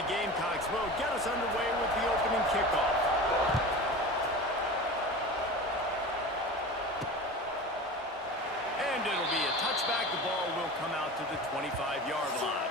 the Gamecocks will get us underway with the opening kickoff. And it'll be a touchback. The ball will come out to the 25-yard line.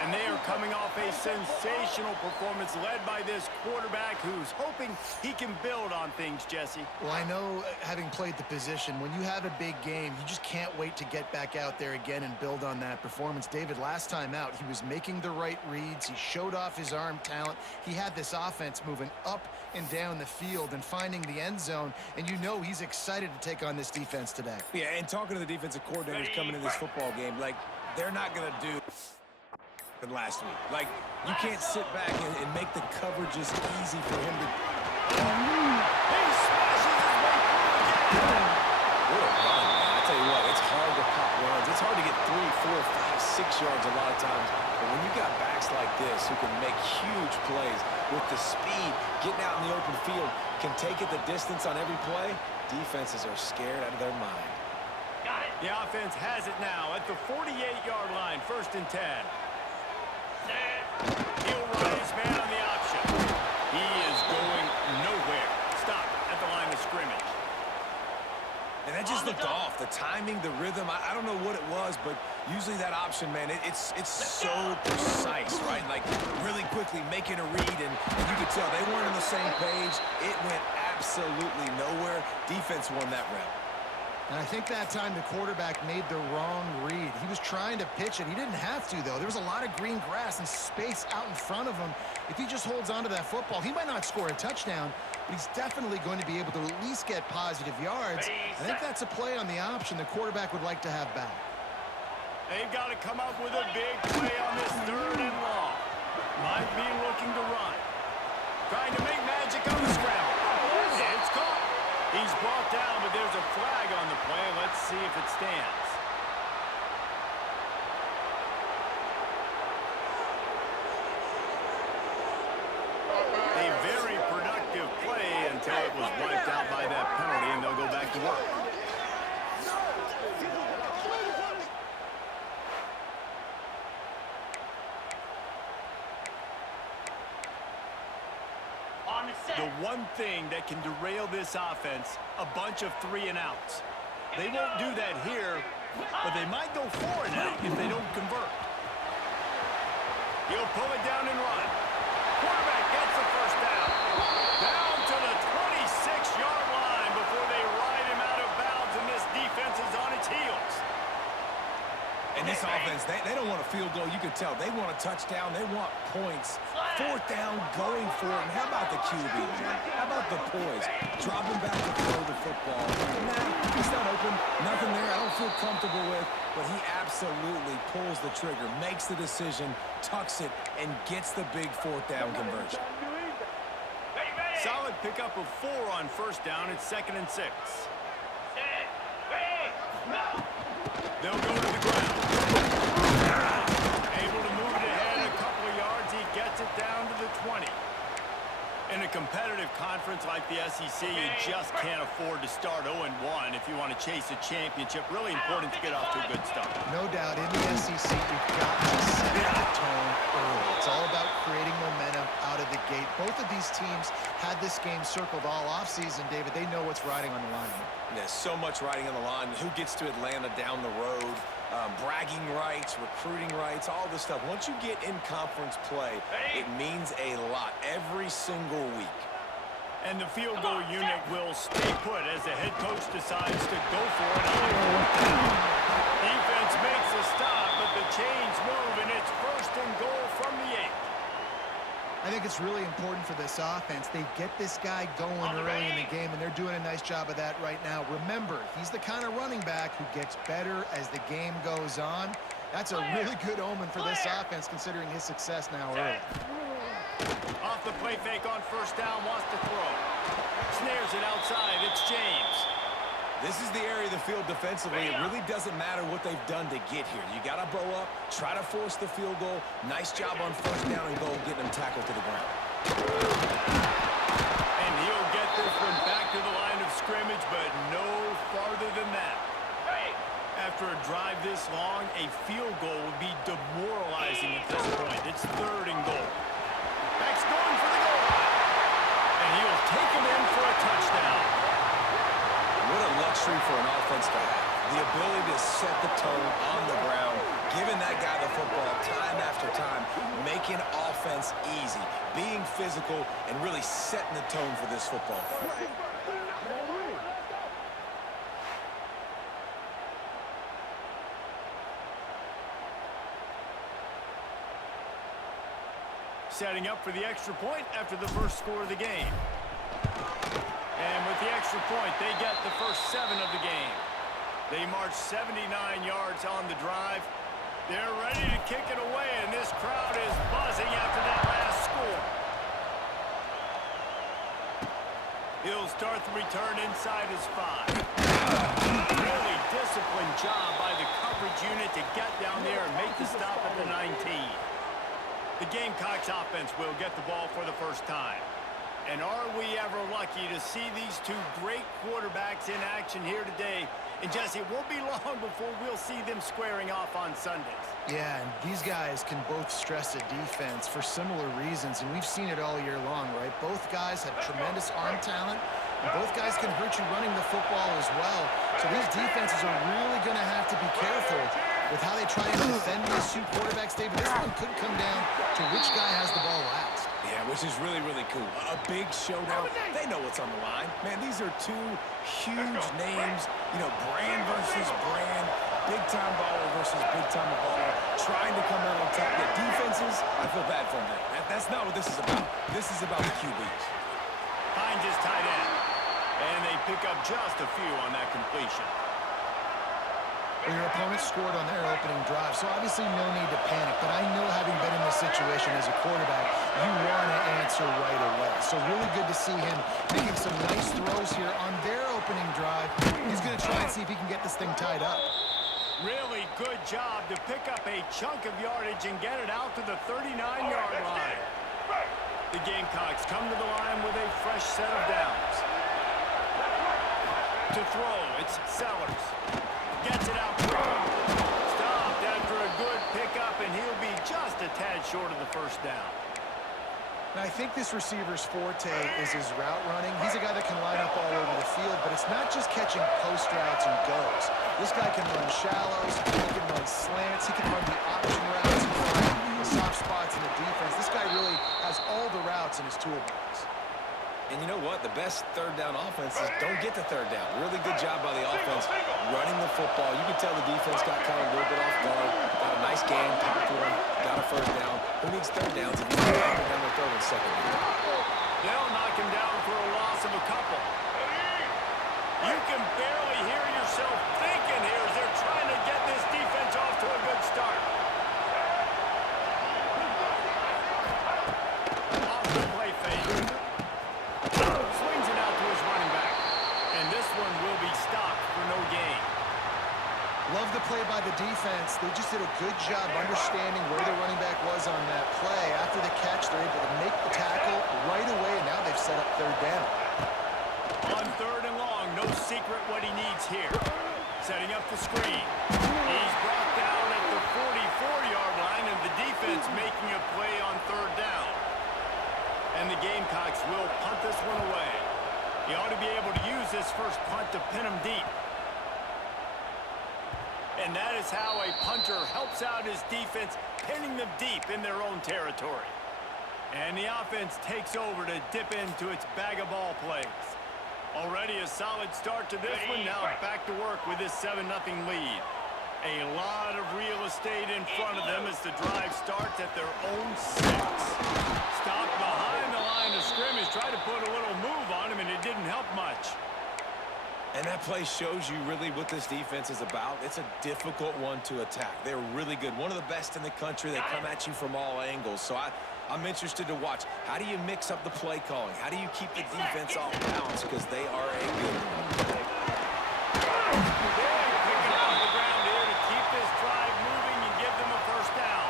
And they are coming off a sensational performance led by this quarterback who's hoping he can build on things, Jesse. Well, I know, having played the position, when you have a big game, you just can't wait to get back out there again and build on that performance. David, last time out, he was making the right reads. He showed off his arm talent. He had this offense moving up and down the field and finding the end zone. And you know he's excited to take on this defense today. Yeah, and talking to the defensive coordinators coming into this football game, like, they're not going to do than last week. Like, you can't sit back and make the coverages easy for him to... He smashes his way through again. What a run, man. I tell you what, it's hard to pop runs. It's hard to get 3, 4, 5, 6 yards a lot of times. But when you got backs like this who can make huge plays with the speed, getting out in the open field, can take it the distance on every play, defenses are scared out of their mind. Got it. The offense has it now at the 48-yard line, 1st and 10. He'll run his man on the option. He is going nowhere. Stop at the line of scrimmage. And that just looked off. The timing, the rhythm, I don't know what it was, but usually that option, man, it's so precise, right? Like, really quickly making a read, and you could tell they weren't on the same page. It went absolutely nowhere. Defense won that rep. And I think that time the quarterback made the wrong read. He was trying to pitch it. He didn't have to, though. There was a lot of green grass and space out in front of him. If he just holds on to that football, he might not score a touchdown, but he's definitely going to be able to at least get positive yards. I think that's a play on the option the quarterback would like to have back. They've got to come up with a big play on this 3rd and long. Might be looking to run. Trying to make magic on the scramble. It's caught. He's brought down, but there's a flag on the play. Let's see if it stands. A very productive play until it was wiped out by that penalty, and they'll go back to work. The one thing that can derail this offense, a bunch of 3-and-outs. They won't do that here, but they might go 4-and-out if they don't convert. He'll pull it down and run. Quarterback gets the 1st down. Down to the 26-yard line before they ride him out of bounds, and this defense is on its heels. And this offense, they don't want a field goal. You can tell. They want a touchdown. They want points. 4th down, going for it. And how about the QB? How about the poise? Dropping back to throw the football. Nah, he's not open. Nothing there I don't feel comfortable with. But he absolutely pulls the trigger, makes the decision, tucks it, and gets the big 4th down conversion. Solid pickup of 4 on 1st down. It's 2nd and 6. They'll go to the ground. Able to move it ahead a couple of yards. He gets it down to the 20. In a competitive conference like the SEC, you just can't afford to start 0-1 if you want to chase a championship. Really important to get off to a good start. No doubt, in the SEC, you've got to set the tone early. It's all about creating momentum out of the gate. Both of these teams had this game circled all offseason, David. They know what's riding on the line. There's so much riding on the line. Who gets to Atlanta down the road? Bragging rights, recruiting rights, all this stuff. Once you get in conference play, it means a lot every single week. And the field goal unit will stay put as the head coach decides to go for it. Defense makes a stop, but the chains move, and it's 1st and goal from the 8. I think it's really important for this offense. They get this guy going early in the game, and they're doing a nice job of that right now. Remember, he's the kind of running back who gets better as the game goes on. That's a really good omen for this offense, considering his success now early. Off the play fake on 1st down, wants to throw. Snares it outside. It's James. This is the area of the field defensively. It really doesn't matter what they've done to get here. You got to bow up, try to force the field goal. Nice job on 1st down and goal, getting them tackled to the ground. And he'll get this one back to the line of scrimmage, but no farther than that. After a drive this long, a field goal would be demoralizing at this point. It's 3rd and offense easy, being physical and really setting the tone for this football game. Setting up for the extra point after the first score of the game. And with the extra point, they get the first 7 of the game. They march 79 yards on the drive. They're ready to kick it away, and this crowd is buzzing after that last score. He'll start the return inside his 5. Really disciplined job by the coverage unit to get down there and make the stop at the 19. The Gamecocks offense will get the ball for the first time. And are we ever lucky to see these two great quarterbacks in action here today? And Jesse, it won't be long before we'll see them squaring off on Sundays. Yeah, and these guys can both stress a defense for similar reasons, and we've seen it all year long, right? Both guys have tremendous arm talent, and both guys can hurt you running the football as well. So these defenses are really going to have to be careful with how they try and defend these two quarterbacks, David. This one could come down to which guy has the ball last. Yeah, which is really, really cool. A big showdown. They know what's on the line. Man, these are two huge names. You know, brand versus brand. Big-time baller versus big-time baller. Trying to come out on top. The defenses, I feel bad for them. That's not what this is about. This is about the QBs. Finds his tight end. And they pick up just a few on that completion. Well, your opponent scored on their opening drive, so obviously no need to panic. But I know, having been in this situation as a quarterback, you want to answer right away. So really good to see him making some nice throws here on their opening drive. He's going to try and see if he can get this thing tied up. Really good job to pick up a chunk of yardage and get it out to the 39-yard line. The Gamecocks come to the line with a fresh set of downs. To throw, it's Sellers. Gets it out quick. Stopped after a good pickup, and he'll be just a tad short of the first down. Now, I think this receiver's forte is his route running. He's a guy that can line up all over the field, but it's not just catching post routes and goes. This guy can run shallows, he can run slants, he can run the option routes and find the soft spots in the defense. This guy really has all the routes in his toolbox. And you know what? The best third down offense is don't get the third down. Really good job by the offense running the football. You can tell the defense got kind of a little bit off guard. Got a nice game, popped one, got a first down. Who needs third downs if you can knock him down the third and second down? They'll knock him down for a loss of a couple. You can barely hear yourself thinking here as they're trying to get this defense off to a good start. Off the play fake. Swings it out to his running back. And this one will be stopped for no gain. Love the play by the defense. They just did a good job understanding where the running back was on that play. After the catch, they're able to make the tackle right away, and now they've set up third down. On third and long, no secret what he needs here. Setting up the screen. He's brought down at the 44-yard line, and the defense making a play on third down. And the Gamecocks will punt this one away. He ought to be able to use this first punt to pin him deep. And that is how a punter helps out his defense, pinning them deep in their own territory. And the offense takes over to dip into its bag of ball plays. Already a solid start to this one. Now back to work with this 7-0 lead. A lot of real estate in front of them as the drive starts at their own 6. Stopped behind the line of scrimmage. Tried to put a little move on him, and it didn't help much. And that play shows you really what this defense is about. It's a difficult one to attack. They're really good. One of the best in the country. They come at you from all angles. So I'm interested to watch. How do you mix up the play calling? How do you keep the defense off balance? Because they are a good one. Picking up the ground here to keep this drive moving and give them a first down.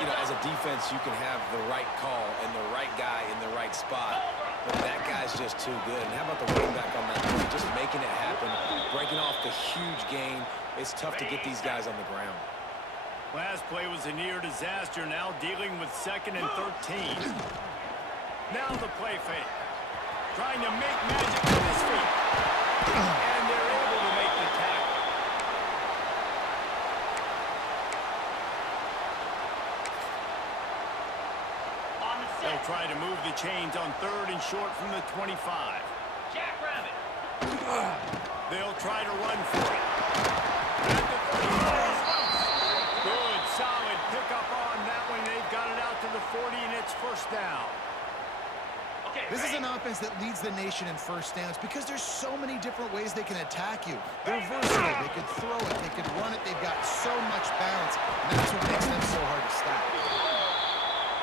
You know, as a defense, you can have the right call and the right guy in the right spot. But that guy's just too good. And how about the running back on that play? Just making it happen, breaking off the huge gain. It's tough to get these guys on the ground. Last play was a near disaster. Now dealing with 2nd and 13. Now the play fake. Trying to make magic with his feet. And they're able to make the tackle. They'll try to move the chains on 3rd and short from the 25. Jackrabbit. They'll try to run for it. At the 30. Good, solid pickup on that one. They've got it out to the 40, and it's first down. Okay, This is an offense that leads the nation in first downs because there's so many different ways they can attack you. They're versatile. They could throw it. They could run it. They've got so much balance, and that's what makes them so hard to stop.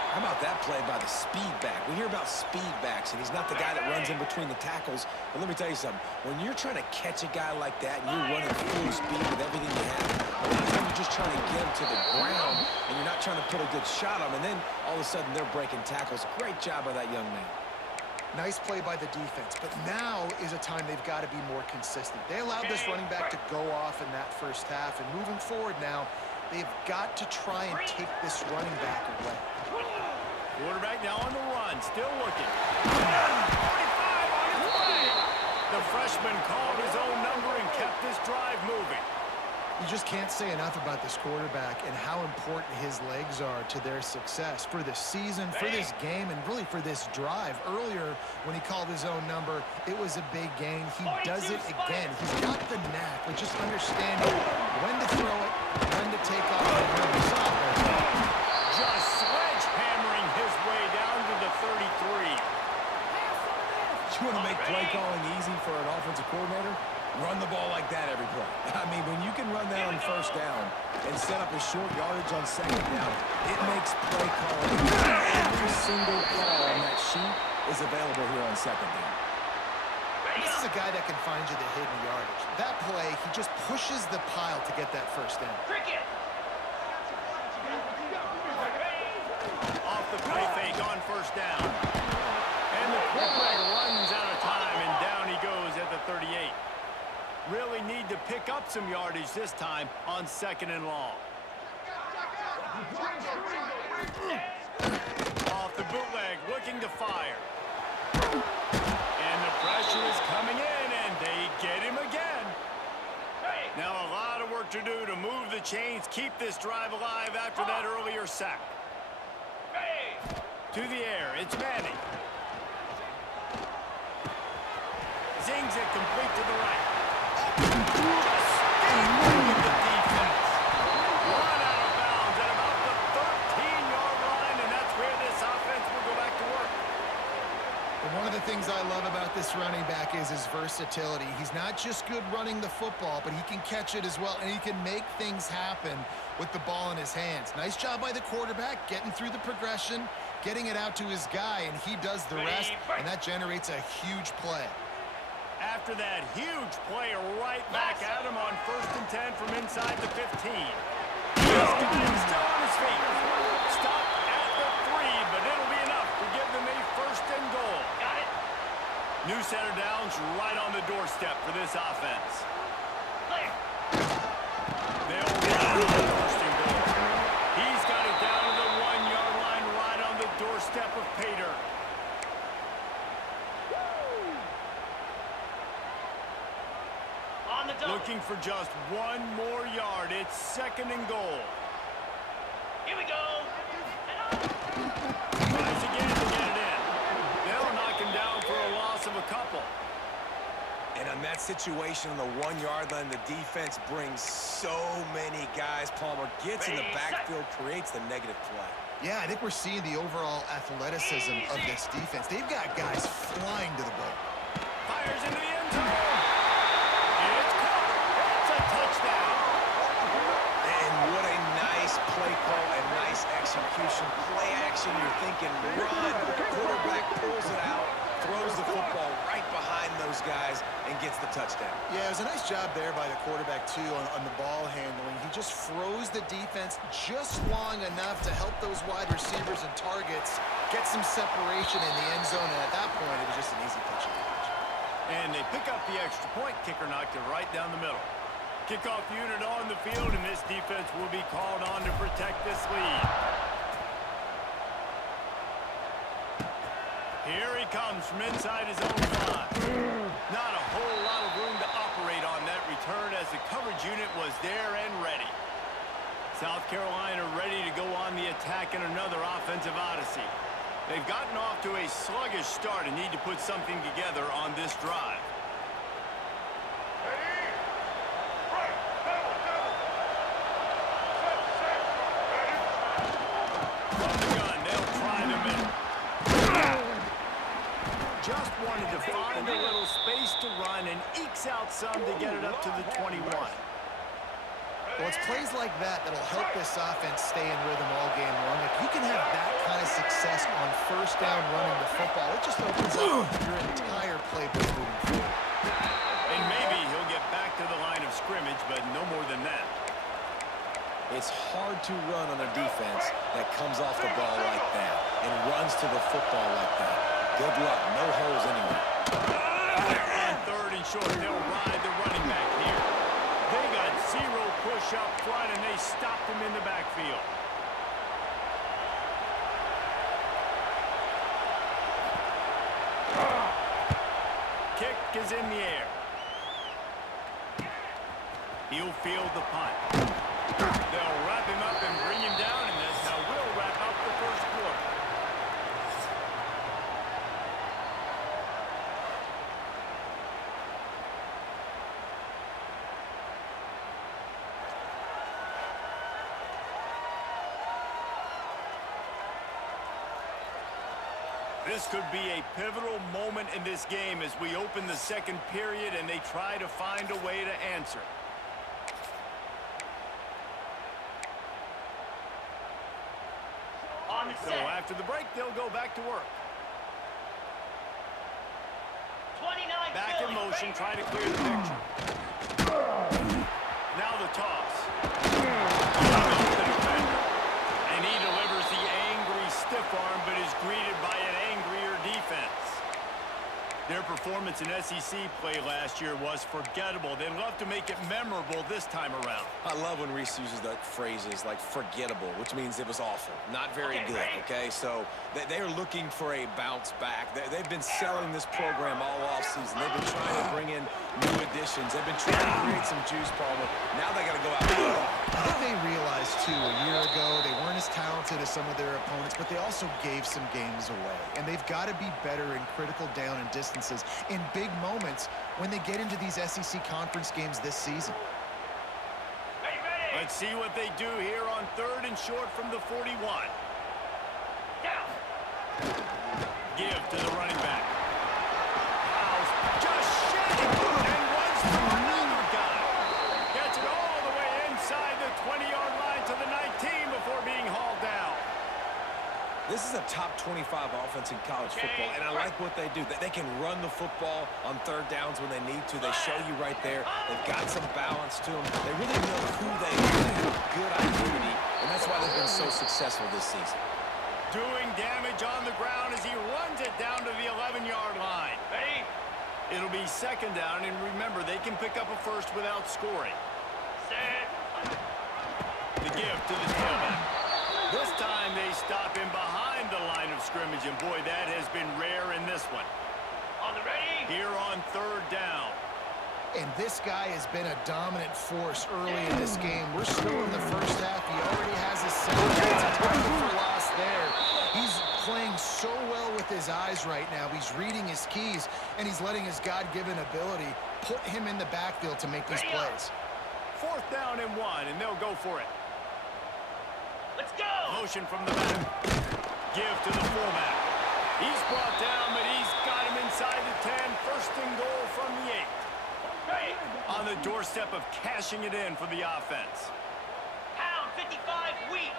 How about that play by the speed back? We hear about speed backs, and he's not the guy that runs in between the tackles. But let me tell you something. When you're trying to catch a guy like that and you're running full speed with everything you have, a lot of times you're just trying to get him to the ground, and you're not trying to put a good shot on him, and then all of a sudden they're breaking tackles. Great job by that young man. Nice play by the defense, but now is a time they've got to be more consistent. They allowed this running back to go off in that first half, and moving forward now, they've got to try and take this running back away. Quarterback now on the run, still looking. 45 on his way. The freshman called his own number and kept this drive moving. You just can't say enough about this quarterback and how important his legs are to their success for this season, for this game, and really for this drive. Earlier, when he called his own number, it was a big gain. He does it again. He's got the knack of just understanding when to throw it, when to take off, and when to stop it. Just sledgehammering his way down to the 33. You want to make play calling easy for an offensive coordinator? Run the ball like that every play. I mean, when you can run that on first down and set up a short yardage on second down, it makes play calling. Every single call on that sheet is available here on second down. This is a guy that can find you the hidden yardage. That play, he just pushes the pile to get that first down. Cricket. Off the play fake on first down. And the quarterback runs out of time, and down he goes at the 38. Really need to pick up some yardage this time on 2nd and long. Off the bootleg, looking to fire. And the pressure is coming in, and they get him again. Now a lot of work to do to move the chains, keep this drive alive after that earlier sack. To the air, it's Manning. Zings it complete to the right. Just staying with the defense. Run out of bounds at about the 13-yard line, and that's where this offense will go back to work. And one of the things I love about this running back is his versatility. He's not just good running the football, but he can catch it as well, and he can make things happen with the ball in his hands. Nice job by the quarterback, getting through the progression, getting it out to his guy, and he does the rest, and that generates a huge play. After that huge play, right back at him on 1st and 10 from inside the 15. This guy is still on his feet. Stop at the 3, but it'll be enough to give them a 1st and goal. Got it. New set of downs right on the doorstep for this offense. Clear. They'll run the 1st and goal. He's got it down to the 1-yard line right on the doorstep of Pater. On the double. Looking for just 1 more yard. It's 2nd and goal. Here we go. Tries again to get it in. They'll knock him down for a loss of a couple. And on that situation on the 1-yard line, the defense brings so many guys. Palmer gets in the backfield, creates the negative play. Yeah, I think we're seeing the overall athleticism of this defense. They've got guys flying to the ball. Fires into the end zone. It's caught. It's a touchdown. And what a nice play call and nice execution. Play action, you're thinking run. The quarterback pulls it out, throws the football right behind those guys, and gets the touchdown. Yeah, it was a nice job there by the quarterback, too, on the ball handling. He just froze the defense just long enough to help those wide receivers and targets get some separation in the end zone, and at that point, it was just an easy pitch. And they pick up the extra point. Kicker knocked it right down the middle. Kickoff unit on the field, and this defense will be called on to protect this lead. Here he comes from inside his own 5. Not a whole lot of room to operate on that return as the coverage unit was there and ready. South Carolina ready to go on the attack in another offensive odyssey. They've gotten off to a sluggish start and need to put something together on this drive. From the gun, they'll try the middle. Just wanted to find a little space to run and ekes out some to get it up to the 21. Well, it's plays like that that'll help this offense stay in rhythm all game long. If you can have that kind of success on first down running the football, it just opens up your entire playbook moving forward. And maybe he'll get back to the line of scrimmage, but no more than that. It's hard to run on a defense that comes off the ball like that and runs to the football like that. Good luck. No holes anywhere. On third and short, they'll ride the running back here. They got zero push up front, and they stopped him in the backfield. Kick is in the air. He'll field the punt. They'll wrap him up and bring him down, and that's how we'll wrap up the first quarter. This could be a pivotal moment in this game as we open the second period and they try to find a way to answer. So after the break, they'll go back to work. 29 Back in motion, trying to clear the picture. Now the toss. And he delivers the angry stiff arm, but is greeted by an angrier defense. Their performance in SEC play last year was forgettable. They'd love to make it memorable this time around. I love when Reese uses that phrases like forgettable, which means it was awful, not very good, okay? So they're looking for a bounce back. They've been selling this program all offseason. They've been trying to bring in new additions. They've been trying to create some juice, Paul. Now they got to go out and I think they realized, too, a year ago they weren't as talented as some of their opponents, but they also gave some games away. And they've got to be better in critical down and distances in big moments when they get into these SEC conference games this season. Let's see what they do here on third and short from the 41. Down. Give to the running back. Fouls, just shedding, and runs through another guy. Gets it all the way inside the 20-yard line to the 19 before being hauled down. This is a top 25 offense in college football, and I like what they do. They can run the football on third downs when they need to. They show you right there. They've got some balance to them. They really know who they are. They have a good identity, and that's why they've been so successful this season. Doing damage on the ground as he runs it down to the 11-yard line. Ready? It'll be second down, and remember, they can pick up a first without scoring. Set. The give to the tailback. This time they stop him behind the line of scrimmage, and boy, that has been rare in this one. On the ready? Here on third down. And this guy has been a dominant force early in this game. We're still in the first half. He already has a sack. It's a tackle for loss there. He's playing so well with his eyes right now. He's reading his keys, and he's letting his God-given ability put him in the backfield to make these plays. Fourth down and 1, and they'll go for it. Let's go. Motion from the back. Give to the fullback. He's brought down, but he's got him inside the 10. First and goal from the 8. Ready? On the doorstep of cashing it in for the offense. Pound 55 weak.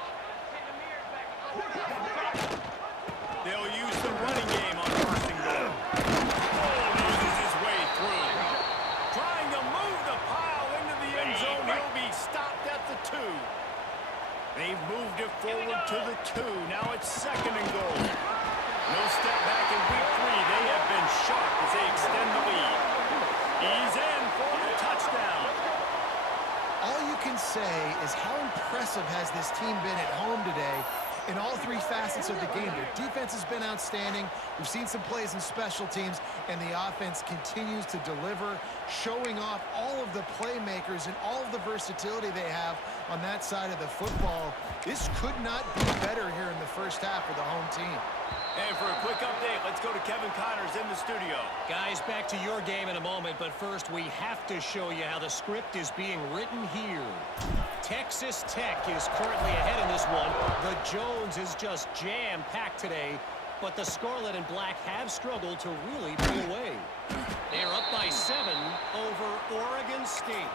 They'll use the running game on first and goal. Oh, loses his way through. Trying to move the pile into the end zone. He'll be stopped at the 2. They've moved it forward to the 2. Now it's second and goal. No step back in week 3. They have been sharp as they extend the lead. He's in for the touchdown. All you can say is how impressive has this team been at home today, in all three facets of the game. Their defense has been outstanding. We've seen some plays in special teams, and the offense continues to deliver, showing off all of the playmakers and all of the versatility they have on that side of the football. This could not be better here in the first half for the home team. And for a quick update, let's go to Kevin Connors in the studio. Guys, back to your game in a moment, but first we have to show you how the script is being written here. Texas Tech is currently ahead in this one. The Jones is just jam-packed today, but the Scarlet and Black have struggled to really pull away. They're up by 7 over Oregon State.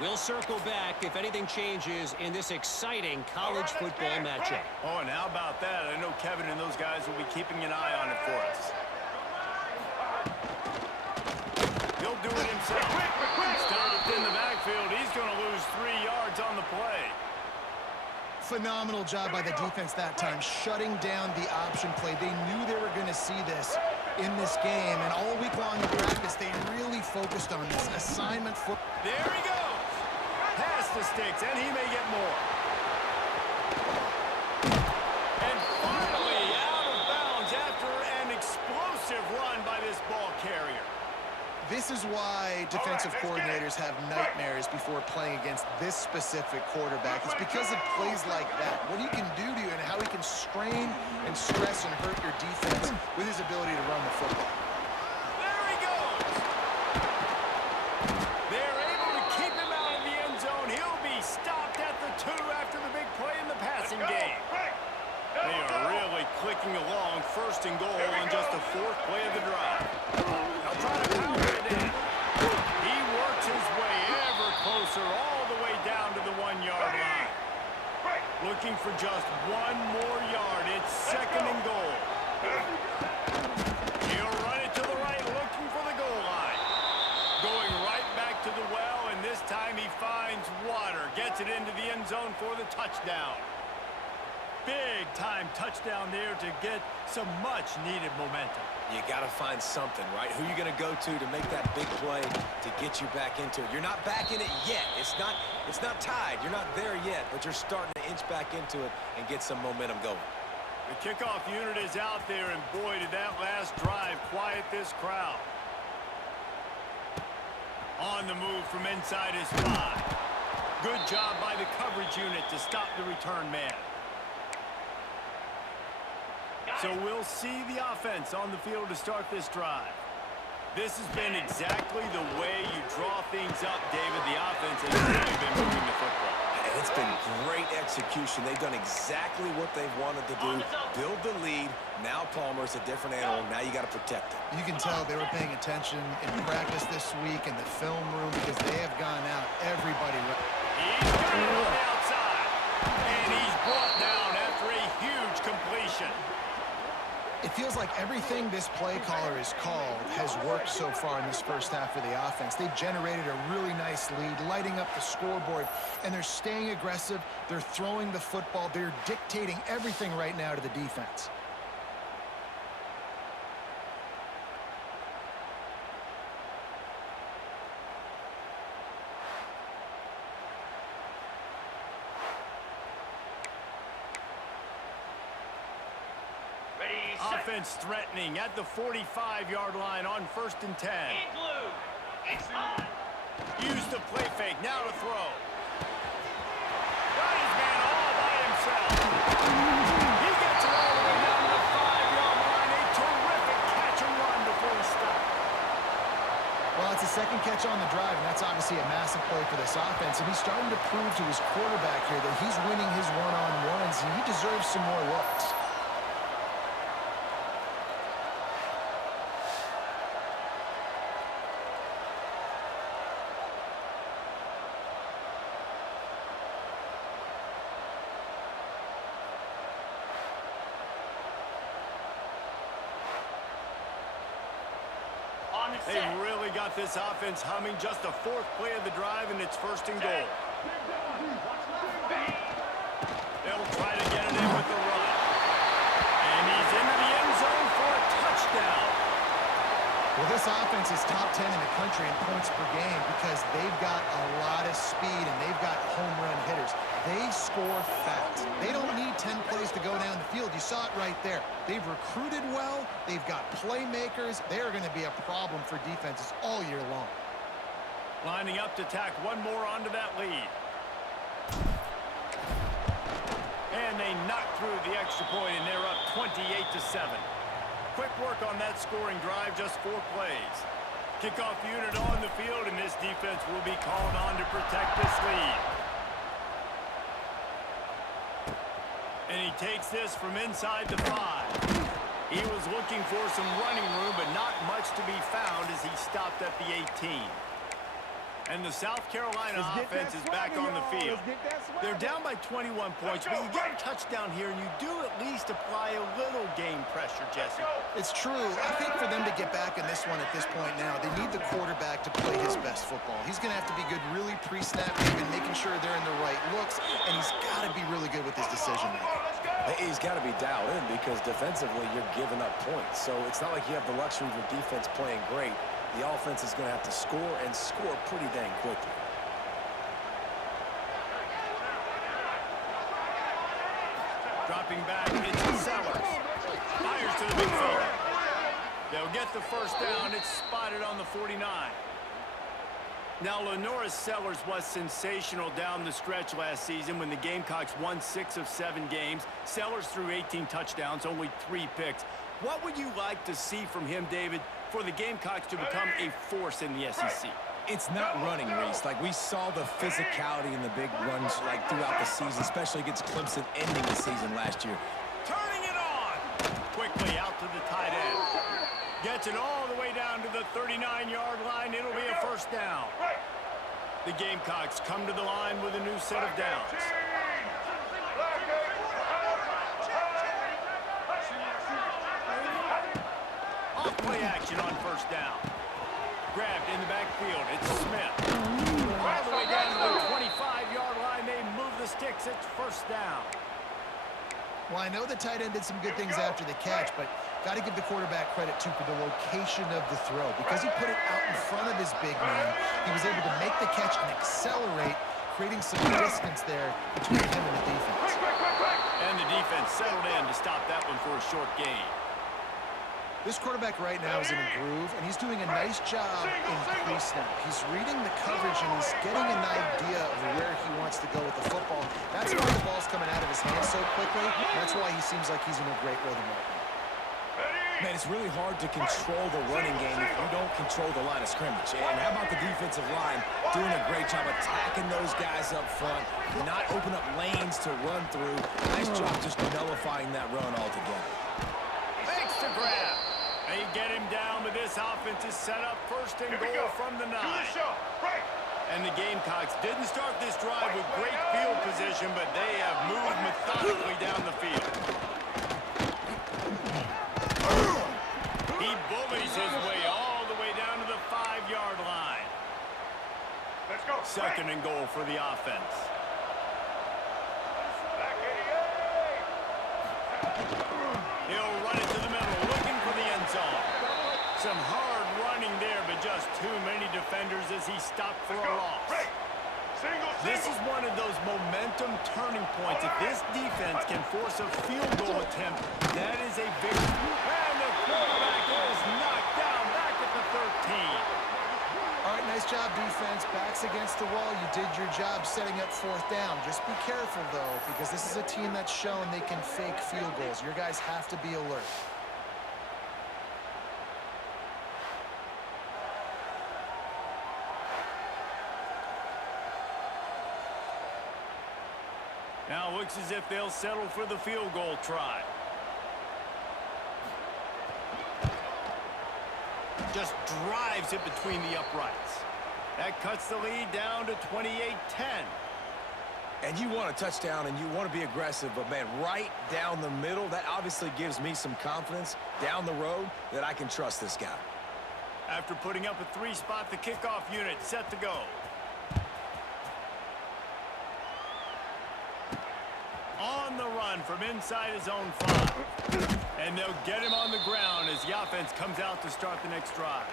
We'll circle back if anything changes in this exciting college football matchup. Oh, and how about that? I know Kevin and those guys will be keeping an eye on it for us. He'll do it himself. Stopped in the backfield. He's going to lose 3 yards on the play. Phenomenal job by the defense that time, shutting down the option play. They knew they were going to see this in this game, and all week long in practice, they really focused on this assignment foot. There he goes. Pass the sticks, and he may get more. And finally out of bounds after an explosive run by this ball carrier. This is why defensive coordinators have nightmares before playing against this specific quarterback. It's because of plays like that, what he can do to you and how he can strain and stress and hurt your defense with his ability to run the football. There he goes. They're able to keep him out of the end zone. He'll be stopped at the 2 after the big play in the passing game. They are really clicking along, 1st and goal on just the 4th play of the drive. They'll try to pound it in. He works his way ever closer all the way down to the 1-yard line. Looking for just 1 more yard. It's 2nd and goal. He'll run it to the right, looking for the goal line. Going right back to the well, and this time he finds water. Gets it into the end zone for the touchdown. Big-time touchdown there to get some much-needed momentum. You got to find something, right? Who are you going to go to make that big play to get you back into it? You're not back in it yet. It's not tied. You're not there yet, but you're starting to inch back into it and get some momentum going. The kickoff unit is out there, and boy, did that last drive quiet this crowd. On the move from inside his 5. Good job by the coverage unit to stop the return man. So we'll see the offense on the field to start this drive. This has been exactly the way you draw things up, David. The offense has really been moving the football. And it's been great execution. They've done exactly what they've wanted to do. Build the lead. Now Palmer's a different animal. Now you got to protect it. You can tell they were paying attention in practice this week in the film room because they have gone out. Everybody. He's got it on the outside. And he's brought down after a huge completion. It feels like everything this play caller has called has worked so far in this first half for the offense. They've generated a really nice lead, lighting up the scoreboard, and they're staying aggressive. They're throwing the football. They're dictating everything right now to the defense. Offense threatening at the 45-yard line on 1st and 10. Use the play fake, now to throw. Got his man all by himself. He gets it all the way down to the 5-yard line. A terrific catch and run before he stopped. Well, it's a 2nd catch on the drive, and that's obviously a massive play for this offense. And he's starting to prove to his quarterback here that he's winning his one-on-ones, and he deserves some more looks. They really got this offense humming. Just the 4th play of the drive, and it's 1st and goal. They'll try to get it in with the run. And he's into the end zone for a touchdown. Well, This offense is top 10 in the country in points per game because they've got a lot of speed and they've got home run hitters. They score fast. They don't need 10 plays to go down the field. You saw it right there. They've recruited well. They've got playmakers. They are going to be a problem for defenses all year long. Lining up to tack one more onto that lead. And they knock through the extra point, and they're up 28-7. Quick work on that scoring drive, just 4 plays. Kickoff unit on the field, and this defense will be called on to protect this lead. And he takes this from inside the 5. He was looking for some running room, but not much to be found as he stopped at the 18. And the South Carolina offense is back on the field. They're down by 21 points, but you get a touchdown here, and you do at least apply a little game pressure, Jesse. It's true. I think for them to get back in this one at this point now, they need the quarterback to play his best football. He's going to have to be good really pre-snap, even making sure they're in the right looks, and he's got to be really good with his decision-making. He's got to be dialed in because defensively you're giving up points. So it's not like you have the luxury of your defense playing great. The offense is going to have to score and score pretty dang quickly. Dropping back, it's Sellers. Fires to the midfield. They'll get the first down. It's spotted on the 49. Now, Lenoris Sellers was sensational down the stretch last season when the Gamecocks won 6 of 7 games. Sellers threw 18 touchdowns, only 3 picks. What would you like to see from him, David, for the Gamecocks to become a force in the SEC? It's not running, Reese. Like, we saw the physicality in the big runs, like, throughout the season, especially against Clemson ending the season last year. Turning it on! Quickly out to the tight end. Gets it all the way down to the 39-yard line. It'll be a first down. The Gamecocks come to the line with a new set of downs. Off-play action on first down. Grabbed in the backfield. It's Smith. All the way down to the 25-yard line. They move the sticks. It's first down. Well, I know the tight end did some good things after the catch, but got to give the quarterback credit, too, for the location of the throw. Because he put it out in front of his big man, he was able to make the catch and accelerate, creating some distance there between him and the defense. And the defense settled in to stop that one for a short gain. This quarterback right now is in a groove, and he's doing a nice job in pre-snap. He's reading the coverage, and he's getting an idea of where he wants to go with the football. That's why the ball's coming out of his hands so quickly. That's why he seems like he's in a great rhythm right now. Man, it's really hard to control the running game if you don't control the line of scrimmage. And how about the defensive line doing a great job attacking those guys up front, not open up lanes to run through. Nice job just nullifying that run altogether. Thanks to grab. They get him down, but this offense is set up first and goal from the 9. And the Gamecocks didn't start this drive with great field position, but they have moved methodically down the field. He bullies his way all the way down to the 5-yard line. Let's go. Second and goal for the offense. He'll run it to the middle, looking for the end zone. Some hard running there, but just too many defenders as he stopped for a loss. This is one of those momentum turning points. If this defense can force a field goal attempt, that is a victory. And the quarterback is knocked down back at the 13. All right, nice job, defense. Backs against the wall. You did your job setting up fourth down. Just be careful, though, because this is a team that's shown they can fake field goals. Your guys have to be alert. Now it looks as if they'll settle for the field goal try. Just drives it between the uprights. That cuts the lead down to 28-10. And you want a touchdown and you want to be aggressive, but man, right down the middle, that obviously gives me some confidence down the road that I can trust this guy. After putting up a 3-spot, the kickoff unit set to go. On the run from inside his own 5. And they'll get him on the ground as the offense comes out to start the next drive.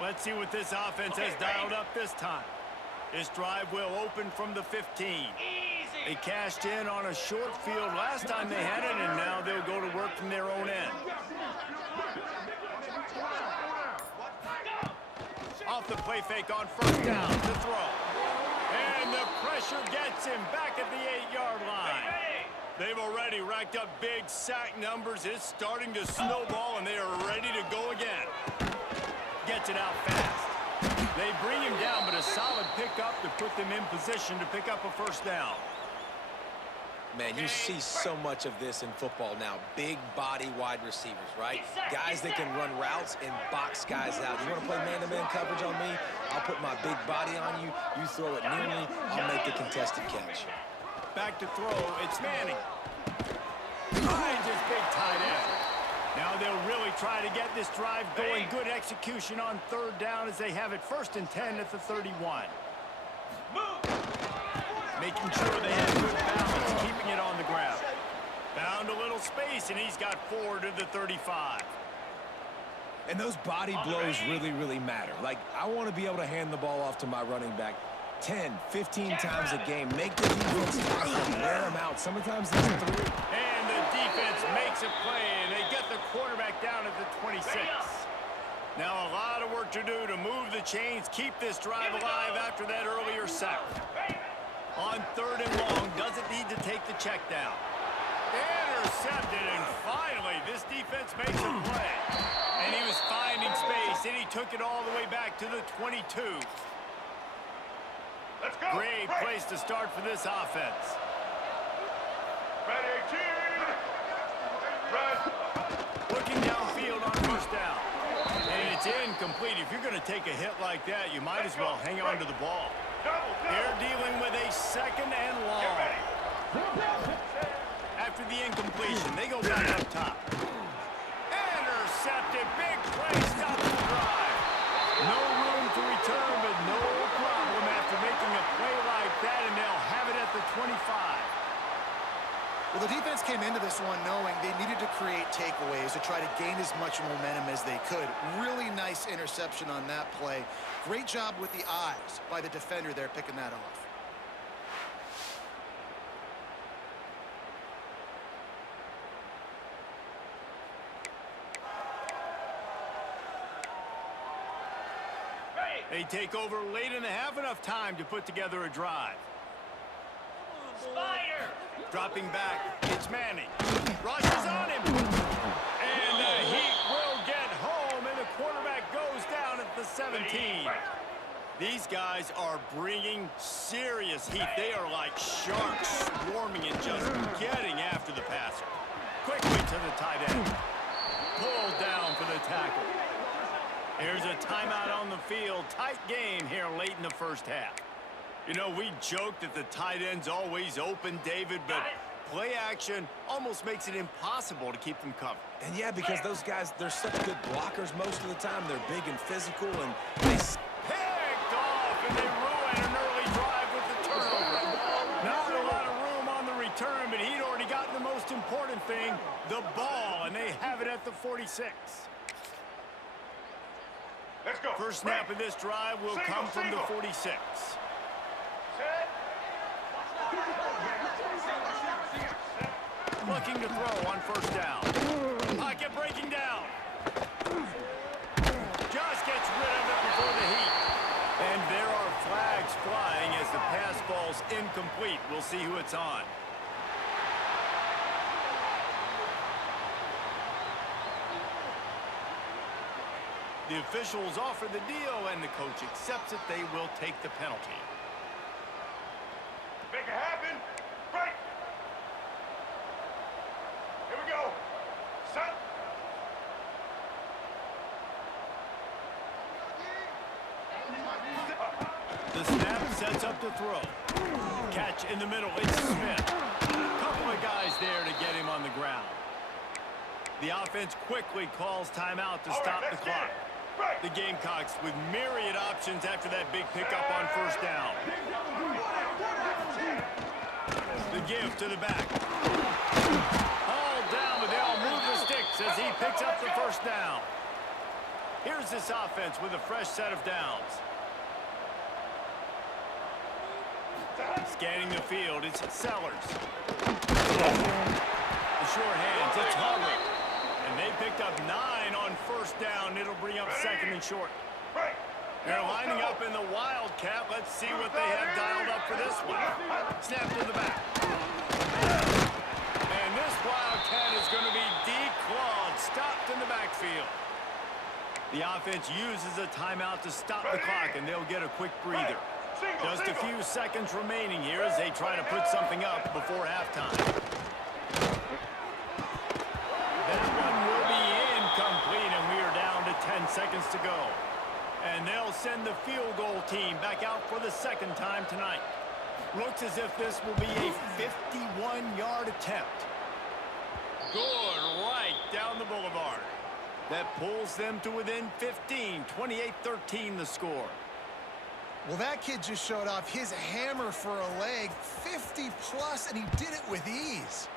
Let's see what this offense has dialed up this time. This drive will open from the 15. Easy. They cashed in on a short field last time they had it, and now they'll go to work from their own end. Off the play fake on first down to throw. And the pressure gets him back at the 8-yard line. They've already racked up big sack numbers. It's starting to snowball, and they are ready to go again. Gets it out fast. They bring him down, but a solid pickup to put them in position to pick up a first down. Man, you see so much of this in football now. Big body wide receivers, right? Guys that can run routes and box guys out. You want to play man-to-man coverage on me? I'll put my big body on you. You throw it near me, I'll make the contested catch. Back to throw, it's Manning. Finds his big tight end. Now they'll really try to get this drive going. Good execution on third down as they have it 1st and 10 at the 31. Making sure they have good balance, keeping it on the ground. Found a little space, and he's got 4 to the 35. And those body blows really, really matter. Like, I want to be able to hand the ball off to my running back 10, 15 times a game. Make the defense tackle them, wear them out. Sometimes it's 3. And the defense makes a play, and they get the quarterback down at the 26. Now a lot of work to do to move the chains, keep this drive alive after that earlier sack. On 3rd and long, doesn't need to take the check down. Intercepted, and finally, this defense makes a play. And he was finding space, and he took it all the way back to the 22. Let's go. Great place to start for this offense. Ready, team. Ready. Looking downfield on first down. And it's incomplete. If you're going to take a hit like that, you might as well hang on to the ball. They're dealing with a 2nd and long. After the incompletion, they go back up top. Intercepted. Big play. Stops the drive. No room to return, but no problem after making a play like that, and they'll have it at the 25. Well, the defense came into this one knowing they needed to create takeaways to try to gain as much momentum as they could. Really nice interception on that play. Great job with the eyes by the defender there picking that off. They take over late in the half, enough time to put together a drive. Spider. Dropping back, it's Manning. Rushes on him. And the Heat will get home, and the quarterback goes down at the 17. These guys are bringing serious heat. They are like sharks swarming and just getting after the passer. Quickly to the tight end. Pulled down for the tackle. Here's a timeout on the field. Tight game here late in the first half. You know, we joked that the tight end's always open, David, but play action almost makes it impossible to keep them covered. And yeah, because those guys, they're such good blockers most of the time. They're big and physical, and they... Picked off, and they ruin an early drive with the turnover. Not a lot of room on the return, but he'd already gotten the most important thing, the ball, and they have it at the 46. Let's go. First snap of this drive will come from the 46. Looking to throw on first down. Pocket breaking down. Just gets rid of it before the Heat. And there are flags flying as the pass falls incomplete. We'll see who it's on. The officials offer the deal, and the coach accepts it. They will take the penalty. Make it happen. Break. Here we go. Set. The snap sets up the throw. Catch in the middle. It's Smith. A couple of guys there to get him on the ground. The offense quickly calls timeout to stop the clock. The Gamecocks with myriad options after that big pickup on first down. The give to the back. All first down. Here's this offense with a fresh set of downs. Scanning the field, it's Sellers. The short hands, it's Hubbard. And they picked up 9 on first down. It'll bring up second and short. They're lining up in the Wildcat. Let's see what they have dialed up for this one. Snap to the back. And this Wildcat is going to be declawed, stopped in the backfield. The offense uses a timeout to stop the clock, and they'll get a quick breather. Just a few seconds remaining here as they try to put something up before halftime. That one will be incomplete, and we are down to 10 seconds to go. And they'll send the field goal team back out for the second time tonight. Looks as if this will be a 51-yard attempt. Good, right down the boulevard. That pulls them to within 15, 28-13 the score. Well, that kid just showed off his hammer for a leg, 50-plus, and he did it with ease.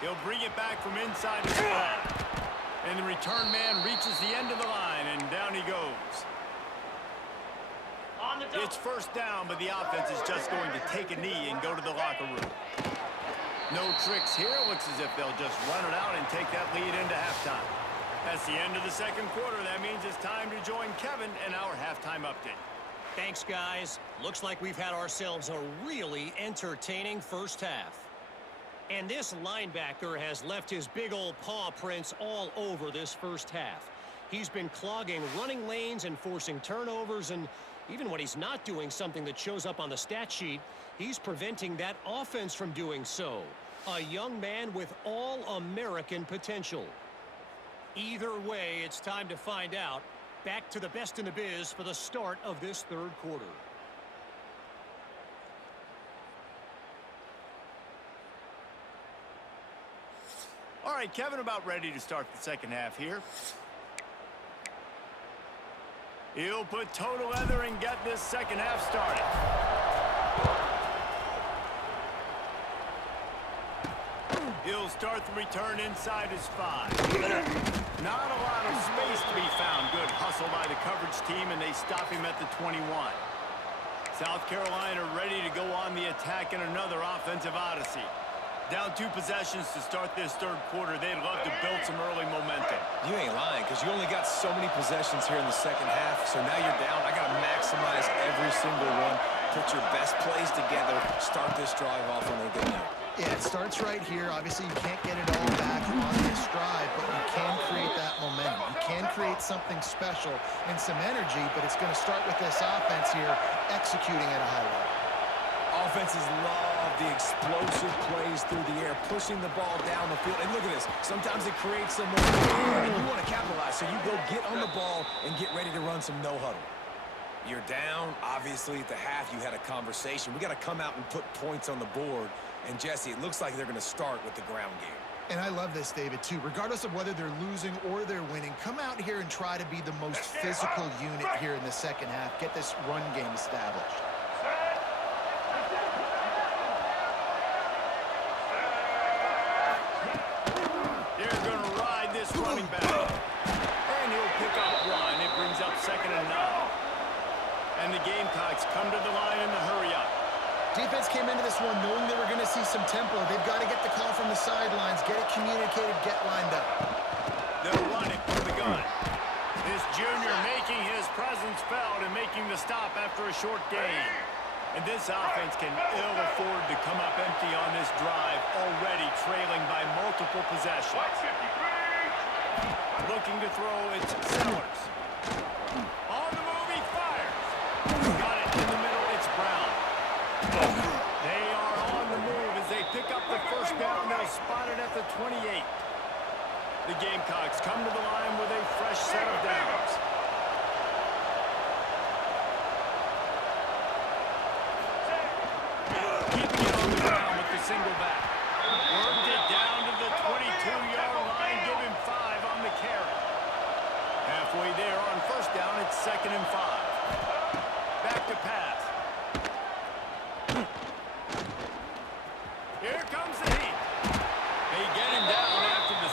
He'll bring it back from inside his flat. And the return man reaches the end of the line, and down he goes. On the It's first down, but the offense is just going to take a knee and go to the locker room. No tricks here. Looks as if they'll just run it out and take that lead into halftime. That's the end of the second quarter. That means it's time to join Kevin in our halftime update. Thanks, guys. Looks like we've had ourselves a really entertaining first half. And this linebacker has left his big old paw prints all over this first half. He's been clogging running lanes and forcing turnovers, and even when he's not doing something that shows up on the stat sheet, he's preventing that offense from doing so. A young man with all-American potential. Either way, it's time to find out. Back to the best in the biz for the start of this third quarter. All right, Kevin, about ready to start the second half here. He'll put total leather and get this second half started. He'll start the return inside his 5. Not a lot of space to be found. Good hustle by the coverage team, and they stop him at the 21. South Carolina ready to go on the attack in another offensive odyssey. Down 2 possessions to start this third quarter. They'd love to build some early momentum. You ain't lying, because you only got so many possessions here in the second half, so now you're down. I got to maximize every single one. Put your best plays together. Start this drive off when they get there. Yeah, it starts right here. Obviously, you can't get it all back on this drive, but you can create that momentum. You can create something special and some energy, but it's going to start with this offense here executing at a high level. Offenses love the explosive plays through the air, pushing the ball down the field. And look at this. Sometimes it creates some momentum, and you want to capitalize, so you go get on the ball and get ready to run some no-huddle. You're down. Obviously, at the half, you had a conversation. We got to come out and put points on the board. And, Jesse, it looks like they're going to start with the ground game. And I love this, David, too. Regardless of whether they're losing or they're winning, come out here and try to be the most physical unit here in the second half. Get this run game established. They're going to ride this running back. And he'll pick up 1. It brings up 2nd and 9. And the Gamecocks come to the line in the hurry-up. Defense came into this one knowing they were going to see some tempo. They've got to get the call from the sidelines, get it communicated, get lined up. They'll run it from the gun. This junior making his presence felt and making the stop after a short gain. And this offense can ill afford to come up empty on this drive, already trailing by multiple possessions. Looking to throw, it's Sellers. On the move, he fires. Got it in the middle, it's Brown. They are on the move as they pick up the first down. They'll spot it at the 28. The Gamecocks come to the line with a fresh set of downs. Keeping it on the ground with the single back. Worked it down to the 22-yard line. Give him 5 on the carry. Halfway there on first down, it's 2nd and 5. Back to pass. Here comes the heat. They get him down after the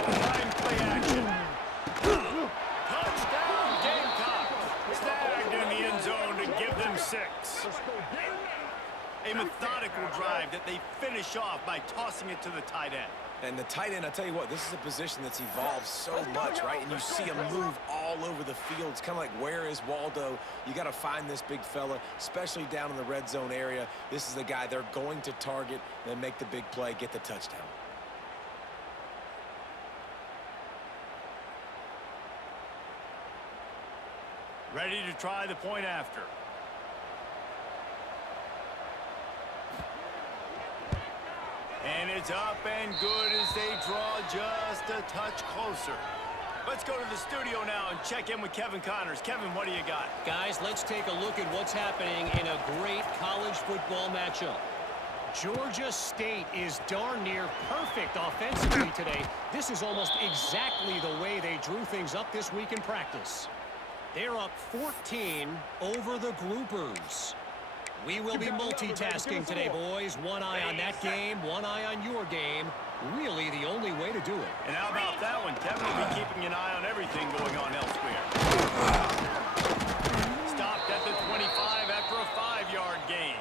Fine play action. Touchdown, Gamecocks. Snagged in the end zone to give them 6. A methodical drive that they finish off by tossing it to the tight end. And the tight end, I tell you what, this is a position that's evolved so much, right? And you see him move all over the field. It's kind of like, where is Waldo? You got to find this big fella, especially down in the red zone area. This is the guy they're going to target and make the big play, get the touchdown. Ready to try the point after. And it's up and good as they draw just a touch closer. Let's go to the studio now and check in with Kevin Connors. Kevin, what do you got? Guys, let's take a look at what's happening in a great college football matchup. Georgia State is darn near perfect offensively today. This is almost exactly the way they drew things up this week in practice. They're up 14 over the Groupers. We will be multitasking today, boys. One eye on that game, one eye on your game. Really the only way to do it. And how about that one? Kevin will be keeping an eye on everything going on elsewhere. Stopped at the 25 after a 5-yard gain.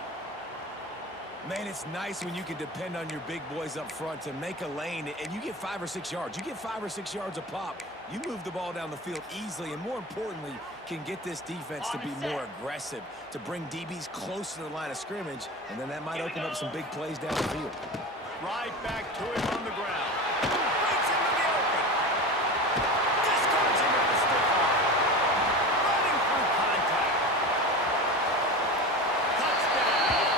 Man, it's nice when you can depend on your big boys up front to make a lane, and you get 5 or 6 yards. You get 5 or 6 yards a pop. You move the ball down the field easily, and more importantly, can get this defense to be more aggressive, to bring DBs close to the line of scrimmage, and then that might open up some big plays down the field. Right back to him on the ground. Breaks into the open. Discards him with the stiff arm. Running through contact. Touchdown.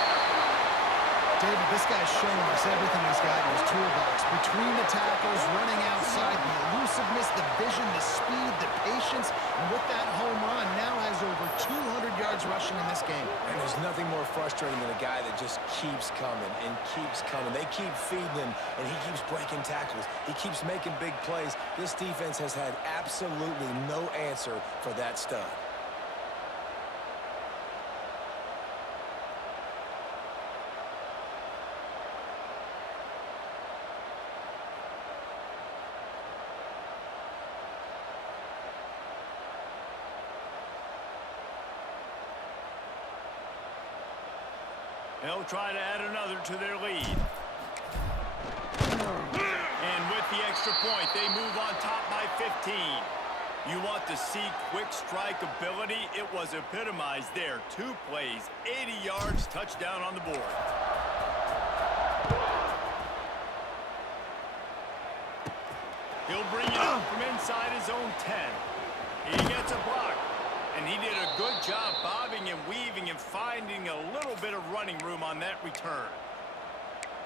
David, this guy's showing us everything he's got in his toolbox. Between the tackles, running outside, the elusiveness, the vision, the speed, the patience, and with that home run, now has over 200 yards rushing in this game. And there's nothing more frustrating than a guy that just keeps coming and keeps coming. They keep feeding him, and he keeps breaking tackles. He keeps making big plays. This defense has had absolutely no answer for that stud. They'll try to add another to their lead. And with the extra point, they move on top by 15. You want to see quick strike ability? It was epitomized there. 2 plays, 80 yards, touchdown on the board. He'll bring it up from inside his own 10. He gets a block. And he did a good job bobbing and weaving and finding a little bit of running room on that return.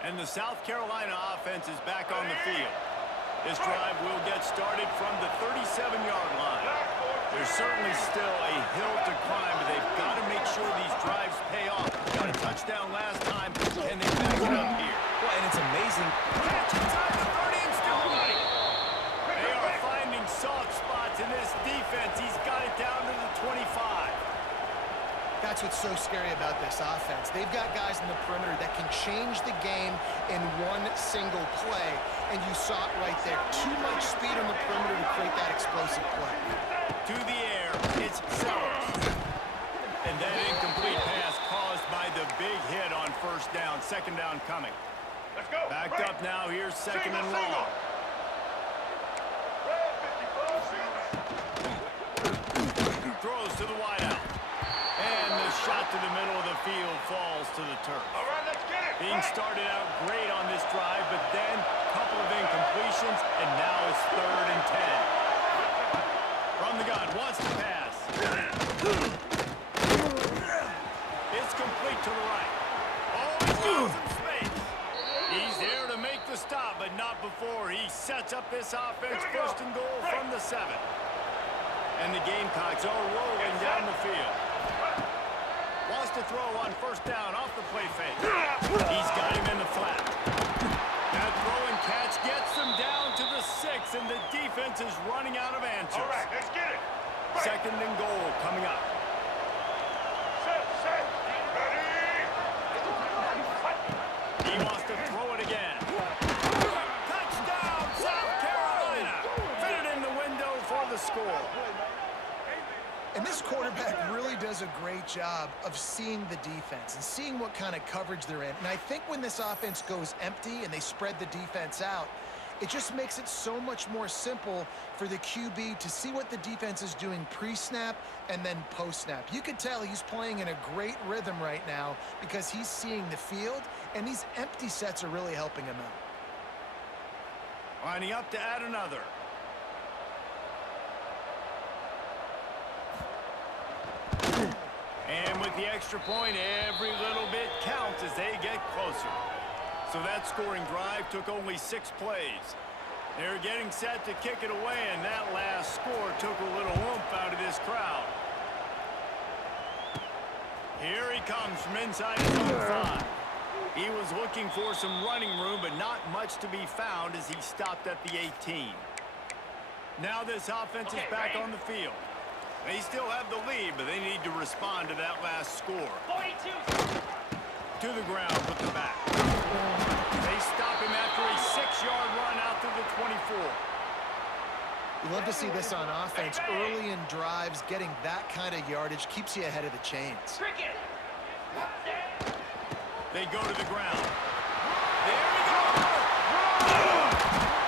And the South Carolina offense is back on the field. This drive will get started from the 37-yard line. There's certainly still a hill to climb, but they've got to make sure these drives pay off. Got a touchdown last time. Can they back it up here? Well, and it's amazing. Catch inside the 30 and still running. They are finding soft spots in this defense. He's got it down to the 25. That's what's so scary about this offense. They've got guys in the perimeter that can change the game in one single play, and you saw it right there. Too much speed on the perimeter to create that explosive play. To the air, it's Sellers. And that incomplete pass caused by the big hit on first down. Second down coming. Let's go. Backed up now. Here's second and long. Throws to the wideout. And the shot to the middle of the field falls to the turf. All right, let's get it. Being started out great on this drive, but then a couple of incompletions, and now it's 3rd and 10. From the gun, wants to pass. It's complete to the right. Oh, he's got some space. He's there to make the stop, but not before he sets up this offense. 1st and goal from the 7. And the Gamecocks are rolling down the field. Wants to throw on first down off the play fake. He's got him in the flat. That throw and catch gets them down to the 6, and the defense is running out of answers. All right, let's get it. Second and goal coming up. Set. Ready. He wants to throw it again. Touchdown, South Carolina! the score. And this quarterback really does a great job of seeing the defense and seeing what kind of coverage they're in. And I think when this offense goes empty and they spread the defense out, it just makes it so much more simple for the QB to see what the defense is doing pre-snap and then post-snap. You could tell he's playing in a great rhythm right now because he's seeing the field, and these empty sets are really helping him out. Lining up to add another. And with the extra point, every little bit counts as they get closer. So that scoring drive took only 6 plays. They're getting set to kick it away, and that last score took a little oomph out of this crowd. Here he comes from inside his own 5. He was looking for some running room, but not much to be found as he stopped at the 18. Now this offense is back on the field. They still have the lead, but they need to respond to that last score. 42. To the ground with the back. They stop him after a 6-yard run out to the 24. You love to see this on offense. Early in drives, getting that kind of yardage keeps you ahead of the chains. Cricket. They go to the ground. There we go!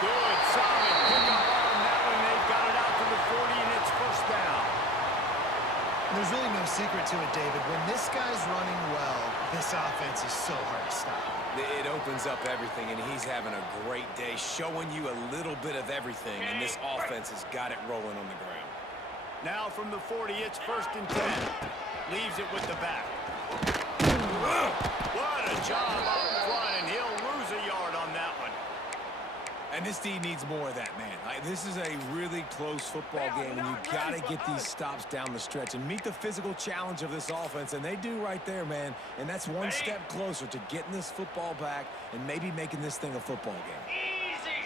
Good, solid pickup on that one. They've got it out to the 40, and it's first down. There's really no secret to it, David. When this guy's running well, this offense is so hard to stop. It opens up everything, and he's having a great day, showing you a little bit of everything, and this offense has got it rolling on the ground. Now from the 40, it's first and 10. Leaves it with the back. What a job up front, and he'll lose a yard on that one. And this D needs more of that, man. This is a really close football game, and you got to get these stops down the stretch and meet the physical challenge of this offense, and they do right there, man. And that's one step closer to getting this football back and maybe making this thing a football game. Easy.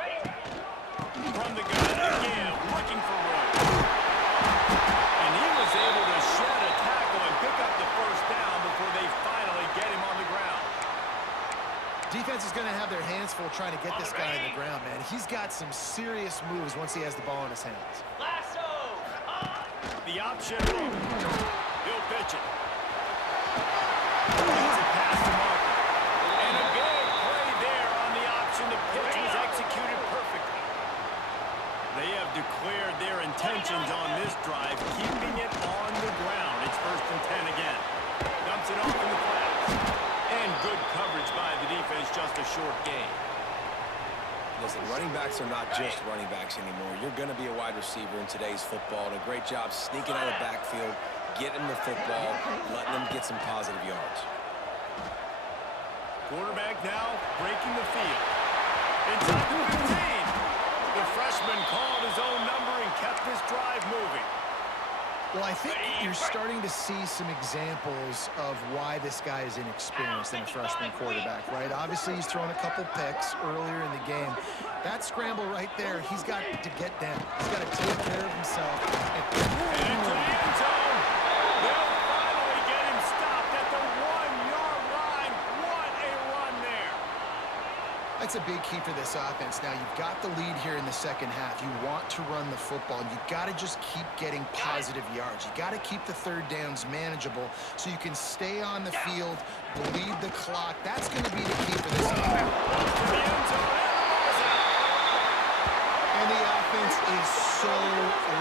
Ready. From the gun again, looking for room. And he was able to shed a tackle and pick up the first down before they finally get him on the ground. Defense is going to have their hands full trying to get this guy on the ground, man. He's got some serious moves once he has the ball in his hands. Lasso. The option look. He'll pitch it. Gets it past the marker. And a big play there on the option. The pitch was executed perfectly. They have declared their intentions on this drive, keeping it on the ground. It's first and 10 again. Dumps it off in the flats. And good coverage by the defense, just a short game. Listen, running backs are not just running backs anymore. You're going to be a wide receiver in today's football. And a great job sneaking out of the backfield, getting the football, letting them get some positive yards. Quarterback now breaking the field. Inside the 15. The freshman called his own number and kept this drive moving. Well, I think you're starting to see some examples of why this guy is inexperienced in a freshman quarterback, right? Obviously, he's thrown a couple picks earlier in the game. That scramble right there, he's got to get down. He's got to take care of himself. And into the end zone. They'll finally get him stopped at the 1-yard line. What a run there. That's a big key for this offense. Now, you've got the lead here in the second half. You want to run the football. You've got to just keep getting positive yards. You've got to keep the third downs manageable so you can stay on the field, bleed the clock. That's going to be the key for this offense. To the end zone. And the offense is so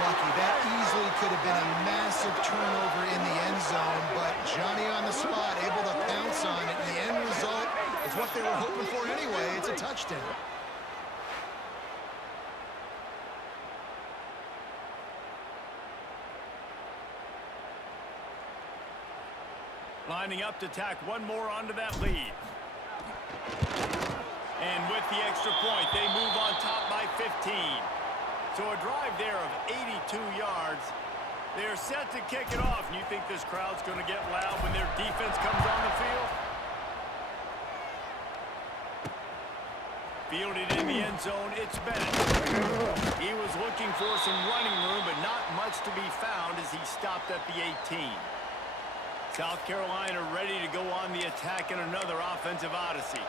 lucky. That easily could have been a massive turnover in the end zone, but Johnny on the spot, able to pounce on it. The end result is what they were hoping for anyway. It's a touchdown. Lining up to tack one more onto that lead. And with the extra point, they move on top by 15. So a drive there of 82 yards. They're set to kick it off. And you think this crowd's going to get loud when their defense comes on the field? Fielded in the end zone, it's Bennett. He was looking for some running room, but not much to be found as he stopped at the 18. South Carolina ready to go on the attack in another offensive odyssey.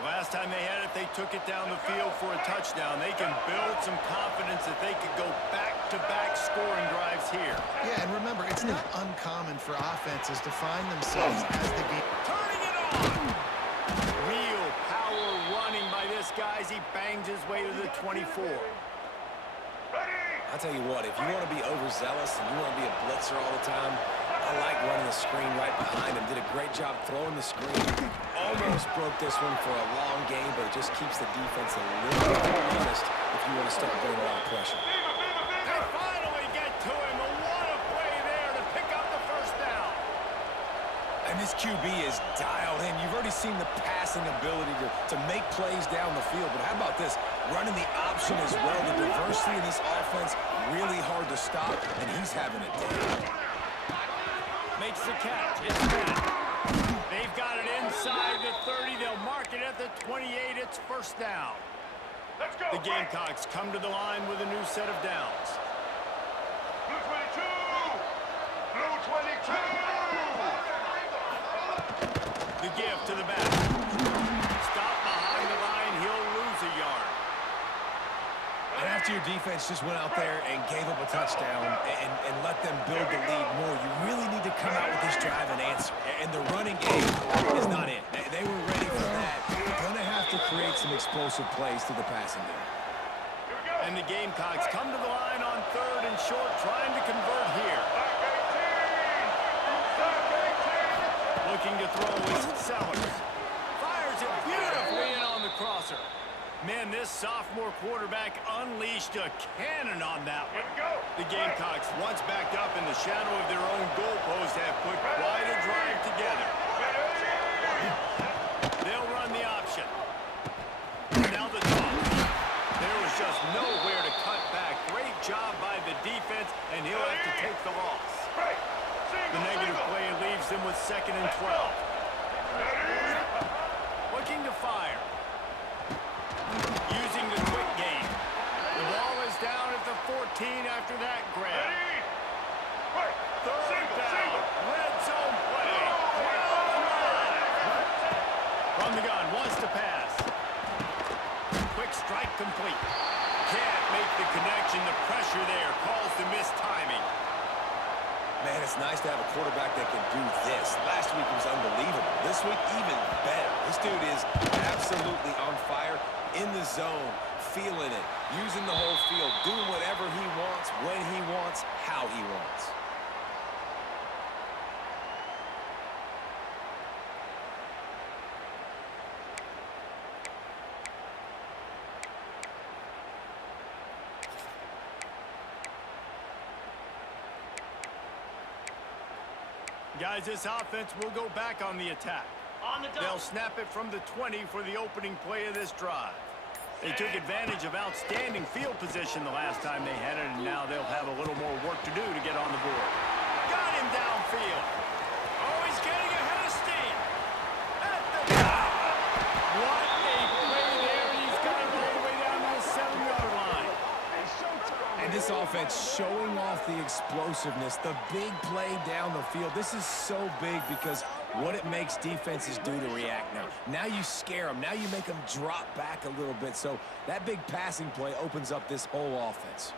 The last time they had it, they took it down the field for a touchdown. They can build some confidence that they could go back-to-back scoring drives here. Yeah, and remember, it's not uncommon for offenses to find themselves as the game. Turning it on! Real power running by this guy as he bangs his way to the 24. I'll tell you what, if you want to be overzealous and you want to be a blitzer all the time, I like running the screen right behind him. Did a great job throwing the screen. Almost broke this one for a long game, but it just keeps the defense a little bit honest if you want to start bringing a lot of pressure. They finally get to him. And what a play there to pick up the first down. And this QB is dialed in. You've already seen the passing ability to make plays down the field, but how about this? Running the option as well. The diversity in this offense, really hard to stop, and he's having a day. Makes the catch. It's back. They've got it inside the 30. They'll mark it at the 28. It's first down. Let's go. The Gamecocks come to the line with a new set of downs. Blue 22. Blue 22. The give to the back. Stop behind the line. He'll lose a yard. And after your defense just went out there and gave up a touchdown and let them build the lead more, you really need to come out with this drive and answer. And the running game is not in. They were ready for that. They're going to have to create some explosive plays through the passing game. And the Gamecocks come to the line on third and short, trying to convert here. Looking to throw is Sellers. Fires it beautifully in on the crosser. Man, this sophomore quarterback unleashed a cannon on that one. The Gamecocks, once backed up in the shadow of their own goalpost, have put quite a drive together. They'll run the option. Now the toss. There was just nowhere to cut back. Great job by the defense, and he'll have to take the loss. The negative play leaves them with 2nd and 12. Looking to fire. Using the quick game. The ball is down at the 14 after that grab. Third down. Red zone play. From the gun, wants to pass. Quick strike complete. Can't make the connection. The pressure there calls the missed timing. Man, it's nice to have a quarterback that can do this. Last week was unbelievable. This week, even better. This dude is absolutely on fire, in the zone, feeling it, using the whole field, doing whatever he wants, when he wants, how he wants. Guys, this offense will go back on the attack. On the They'll double. snap it from the 20 for the opening play of this drive. They took advantage of outstanding field position the last time they had it, and now they'll have a little more work to do to get on the board. Got him downfield. Oh, he's getting ahead of steam. At the top. What a play there, and he's got it all the way down to the 7-yard line. And this offense showing off the explosiveness, the big play down the field. This is so big because what it makes defenses do to react now. Now you scare them. Now you make them drop back a little bit. So that big passing play opens up this whole offense.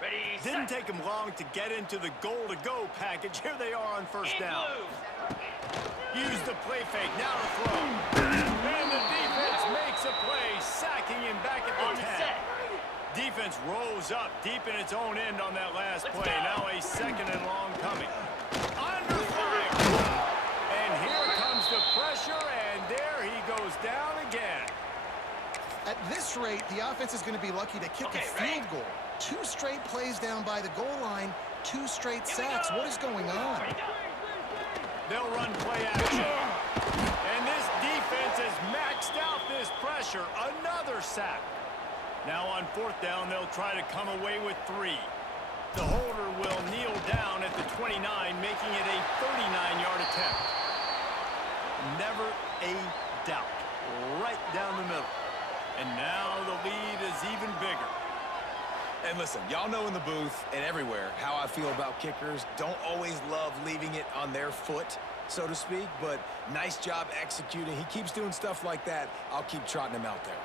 Ready, Didn't set. take them long to get into the goal-to-go package. Here they are on first In down. blue. Use the play fake, now to throw. And the defense makes a play, sacking him back at On the the 10. set. Defense rose up deep in its own end on that last Let's play. go. Now a 2nd and long coming. Under fire. And here comes the pressure, and there he goes down again. At this rate, the offense is going to be lucky to kick Okay, a field goal. 2 straight plays down by the goal line, 2 straight sacks. What is going on? They'll run play action. And this defense has maxed out this pressure. Another sack. Now on 4th down, they'll try to come away with 3. The holder will kneel down at the 29, making it a 39-yard attempt. Never a doubt. right down the middle. And now the lead is even bigger. And listen, y'all know in the booth and everywhere how I feel about kickers. Don't always love leaving it on their foot, so to speak, but nice job executing. He keeps doing stuff like that. I'll keep trotting him out there.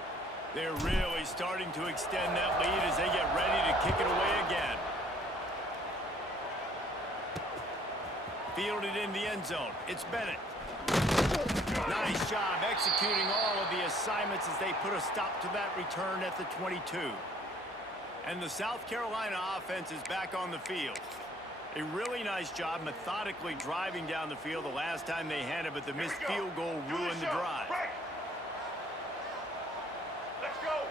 They're really starting to extend that lead as they get ready to kick it away again. Fielded in the end zone. It's Bennett. Nice job executing all of the assignments as they put a stop to that return at the 22. And the South Carolina offense is back on the field. A really nice job methodically driving down the field the last time they had it, but the missed field goal ruined the drive. Let's go.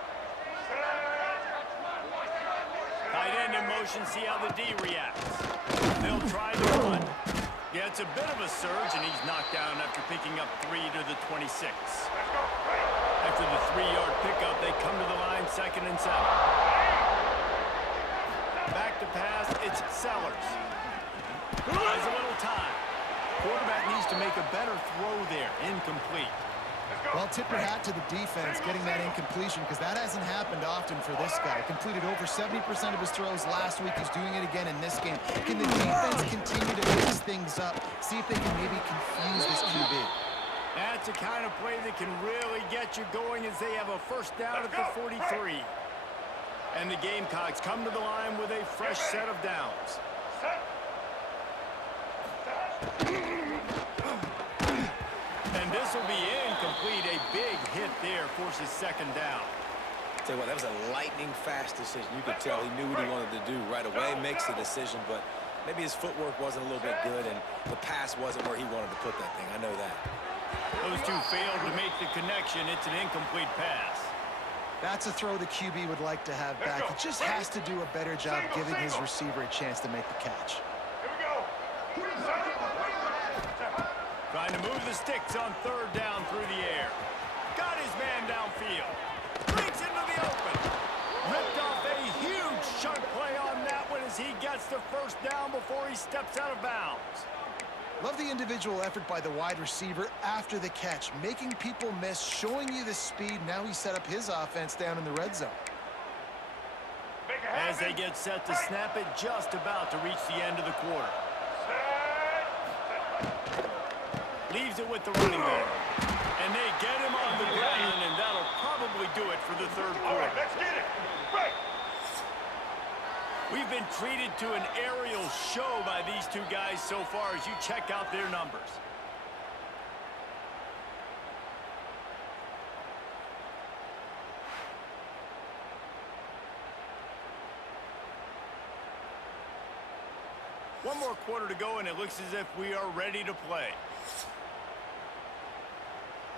Tight end in motion, see how the D reacts. They'll try the run. Gets a bit of a surge, and he's knocked down after picking up 3 to the 26. After the 3-yard pickup, they come to the line 2nd and 7. Back to pass, it's Sellers. Buys a little time. Quarterback needs to make a better throw there. Incomplete. Well, tip your hat to the defense getting that incompletion, because that hasn't happened often for this guy. Completed over 70% of his throws last week. He's doing it again in this game. Can the defense continue to mix things up? See if they can maybe confuse this QB. That's the kind of play that can really get you going as they have a first down at the 43. And the Gamecocks come to the line with a fresh set of downs. And this will be incomplete. A big hit there forces 2nd down. Tell you what, that was a lightning-fast decision. You could tell he knew what he wanted to do right away, makes the decision, but maybe his footwork wasn't a little bit good, and the pass wasn't where he wanted to put that thing. I know that. Those two failed to make the connection. It's an incomplete pass. That's a throw the QB would like to have back. He just has to do a better job giving his receiver a chance to make the catch. Here we go. Trying to move the sticks on 3rd down through the air. Got his man downfield. Breaks into the open. Ripped off a huge chunk play on that one as he gets the 1st down before he steps out of bounds. Love the individual effort by the wide receiver after the catch, making people miss, showing you the speed. Now he set up his offense down in the red zone. As they get set to snap it, just about to reach the end of the quarter. Leaves it with the running back. And they get him on the ground, and that'll probably do it for the 3rd quarter. All right, let's get it. Right. We've been treated to an aerial show by these two guys so far as you check out their numbers. One more quarter to go, and it looks as if we are ready to play.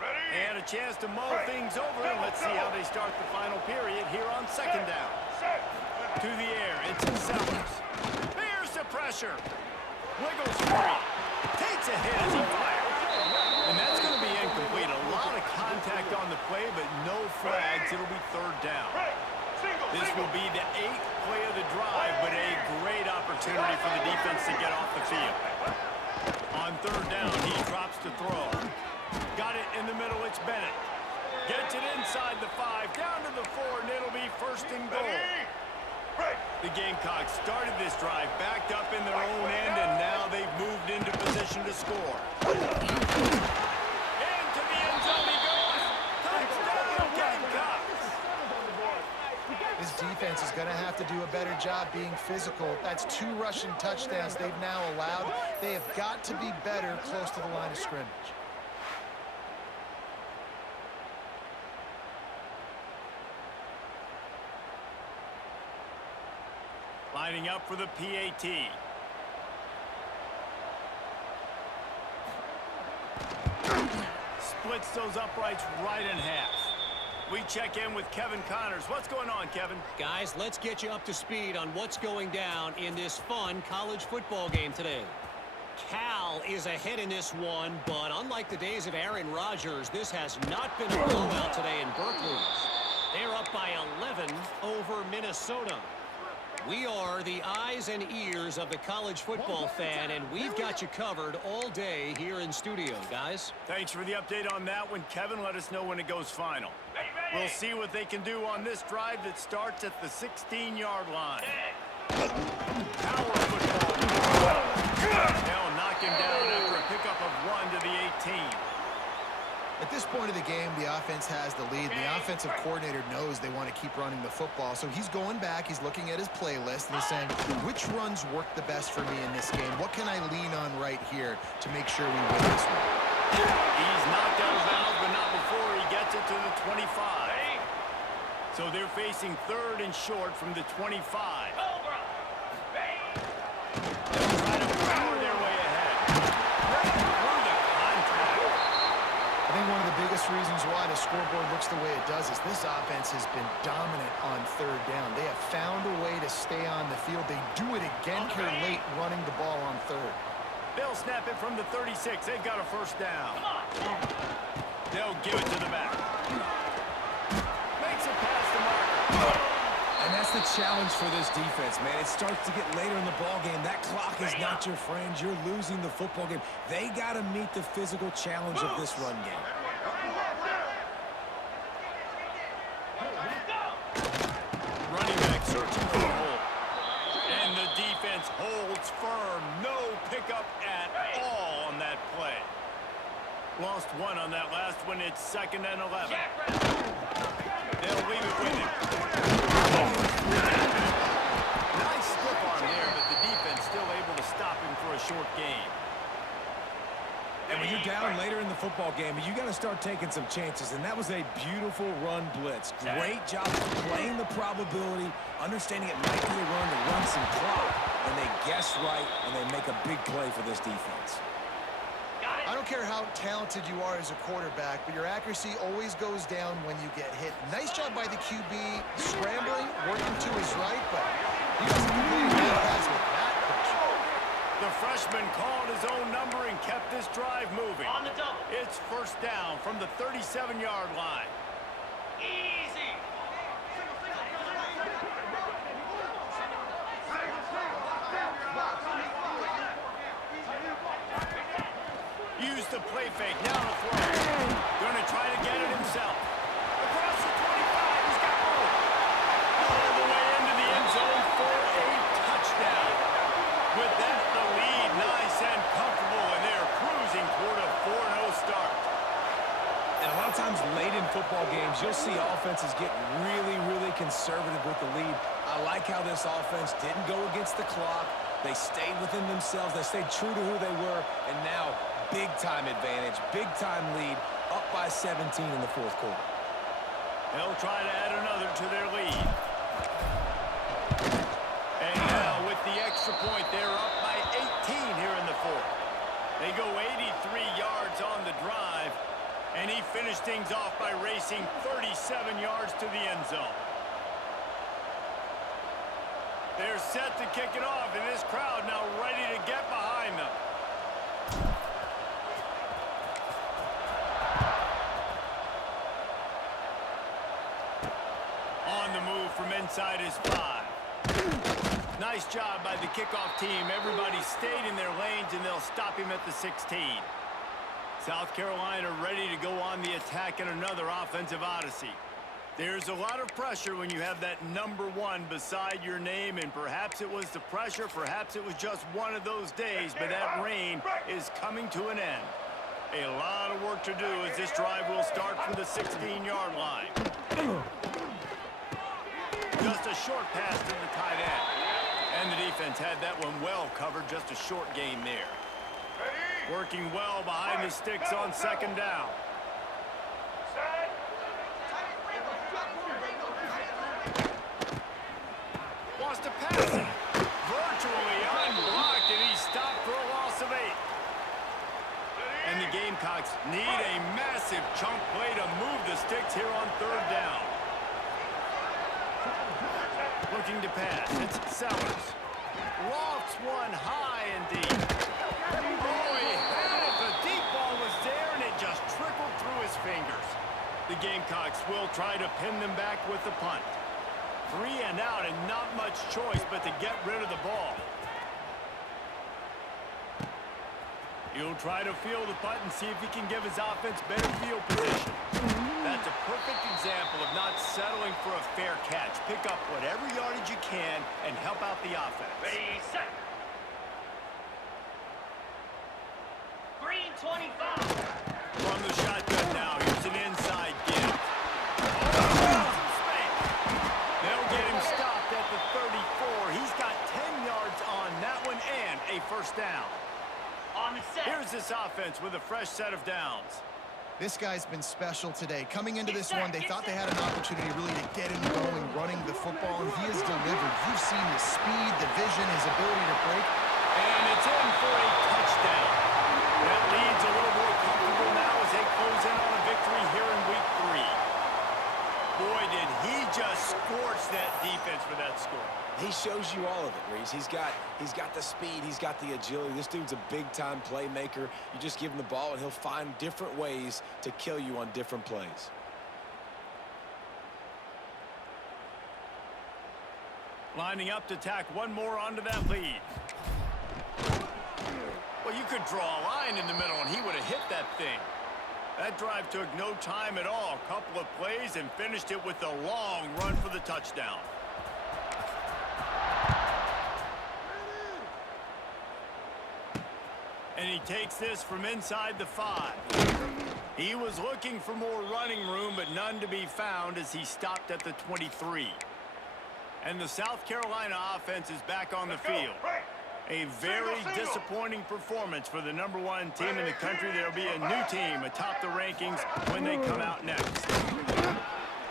Ready? And a chance to mull things over, and let's see how they start the final period here on 2nd down. Set. To the air, it's Sellers. There's the pressure. Wiggles free. Takes a hit as he fires. And that's going to be incomplete. A lot of contact on the play, but no flags. It'll be 3rd down. This will be the 8th play of the drive, but a great opportunity for the defense to get off the field. On 3rd down, he drops to throw. Got it in the middle, it's Bennett. Gets it inside the 5, down to the 4, and it'll be 1st and goal. The Gamecocks started this drive backed up in their own end, and now they've moved into position to score. Into the end zone he goes. Touchdown, Gamecocks! His defense is going to have to do a better job being physical. That's 2 rushing touchdowns they've now allowed. They have got to be better close to the line of scrimmage. Lining up for the PAT. Splits those uprights right in half. We check in with Kevin Connors. What's going on, Kevin? Guys, let's get you up to speed on what's going down in this fun college football game today. Cal is ahead in this one, but unlike the days of Aaron Rodgers, this has not been a blowout today in Berkeley. They're up by 11 over Minnesota. We are the eyes and ears of the college football fan, and we've got you covered all day here in studio, guys. Thanks for the update on that one, Kevin. Let us know when it goes final. We'll see what they can do on this drive that starts at the 16-yard line. Power football. They'll knock him down after a pickup of 1 to the 18. At this point of the game, the offense has the lead. The offensive coordinator knows they want to keep running the football. So he's going back, he's looking at his playlist, and he's saying, which runs work the best for me in this game? What can I lean on right here to make sure we win this one? He's knocked out of bounds, but not before he gets it to the 25. So they're facing 3rd and short from the 25. They'll try to power their way ahead. Through the contact. I think one of the biggest reasons why the scoreboard looks the way it does is this offense has been dominant on 3rd down. They have found a way to stay on the field. They do it again here late running the ball on 3rd. They'll snap it from the 36. They've got a 1st down. They'll give it to the back. Makes it past the marker. And that's the challenge for this defense, man. It starts to get later in the ball game. That clock is not your friend. You're losing the football game. They got to meet the physical challenge of this run game. Running back searching for a hole. And the defense holds firm. No pickup at all on that play. Lost 1 on that last one. It's 2nd and 11. They'll leave it with him. Nice slip on there, but the defense still able to stop him for a short gain. And when you're down later in the football game, you got to start taking some chances. And that was a beautiful run blitz. Great job of playing the probability, understanding it might be a run to run some clock. And they guess right, and they make a big play for this defense. I don't care how talented you are as a quarterback, but your accuracy always goes down when you get hit. Nice job by the QB, scrambling, working to his right, but he doesn't complete that pass with that pressure. The freshman called his own number and kept this drive moving. On the double. It's 1st down from the 37-yard line. Easy. Use the play fake. Now to throw. Going to try to get it himself. Across the 25. He's got room. All the way into the end zone for a touchdown. With that, the lead nice and comfortable, and they're cruising toward a 4-0 start. And a lot of times late in football games, you'll see offenses get really, really conservative with the lead. I like how this offense didn't go against the clock. They stayed within themselves. They stayed true to who they were. And now, big-time advantage, big-time lead, up by 17 in the 4th quarter. They'll try to add another to their lead. And now with the extra point, they're up by 18 here in the 4th. They go 83 yards on the drive, and he finished things off by racing 37 yards to the end zone. They're set to kick it off, and this crowd now ready to get behind them. On the move from inside his 5. Nice job by the kickoff team. Everybody stayed in their lanes, and they'll stop him at the 16. South Carolina ready to go on the attack in another offensive odyssey. There's a lot of pressure when you have that number 1 beside your name, and perhaps it was the pressure, perhaps it was just one of those days, but that rain is coming to an end. A lot of work to do as this drive will start from the 16-yard line. Just a short pass to the tight end. And the defense had that one well covered, just a short gain there. Working well behind the sticks on 2nd down. Wants to pass it. Virtually unblocked, and he's stopped for a loss of 8. And the Gamecocks need a massive chunk play to move the sticks here on 3rd down. Looking to pass. It's Sellers. Lofts one high and deep. Oh, he had it. The deep ball was there, and it just trickled through his fingers. The Gamecocks will try to pin them back with the punt. 3 and out and not much choice but to get rid of the ball. He'll try to field the punt and see if he can give his offense better field position. That's a perfect example of not settling for a fair catch. Pick up whatever yardage you can and help out the offense. Ready, set. Green 25. From the shotgun now, here's an inside give. Oh, they'll get him stopped at the 34. He's got 10 yards on that one and a first down. On the set. Here's this offense with a fresh set of downs. This guy's been special today. Coming into this one, they thought they had an opportunity really to get him going, running the football, and he has delivered. You've seen the speed, the vision, his ability to break. And it's in for a touchdown. That lead's a little more comfortable now as they close in on a victory here in week 3. Boy, did he just scorch that defense for that score. He shows you all of it, Reese. He's got the speed, he's got the agility. This dude's a big-time playmaker. You just give him the ball, and he'll find different ways to kill you on different plays. Lining up to tack one more onto that lead. Well, you could draw a line in the middle, and he would have hit that thing. That drive took no time at all. A couple of plays and finished it with a long run for the touchdown. And he takes this from inside the 5. He was looking for more running room, but none to be found as he stopped at the 23. And the South Carolina offense is back on the field. A very disappointing performance for the #1 team in the country. There'll be a new team atop the rankings when they come out next.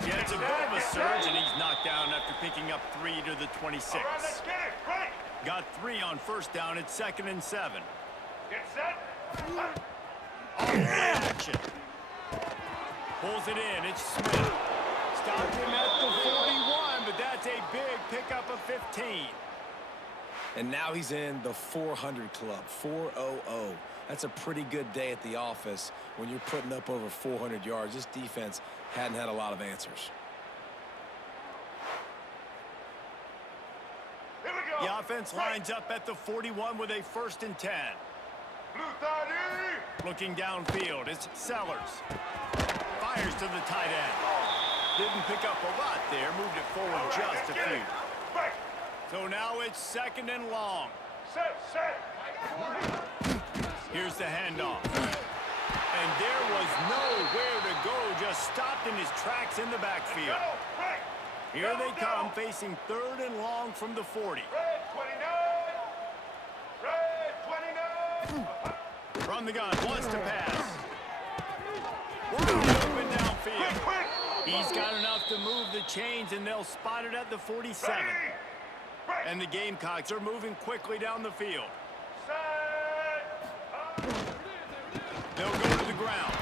Gets a bit of a surge, and he's knocked down after picking up 3 to the 26. All right, let's get it. Right. Got 3 on first down. It's 2nd and 7. Get set. Action. Pulls it in. It's Smith. Stopped him at the 41, but that's a big pickup of 15. And now he's in the 400 club, 400. That's a pretty good day at the office when you're putting up over 400 yards. This defense hadn't had a lot of answers. Here we go. The offense lines up at the 41 with a 1st and 10. Blue 30. Looking downfield, it's Sellers. Fires to the tight end. Didn't pick up a lot there, moved it forward All right, just let's a get few. it. Right. So now it's 2nd and long. Set. Here's the handoff. And there was nowhere to go, just stopped in his tracks in the backfield. Right. Here they come, facing 3rd and long from the 40. Red 29. Red 29. From the gun, wants to pass. Wide open downfield. Quick. He's got enough to move the chains, and they'll spot it at the 47. Ready. Right. And the Gamecocks are moving quickly down the field. Set. They'll go to the ground.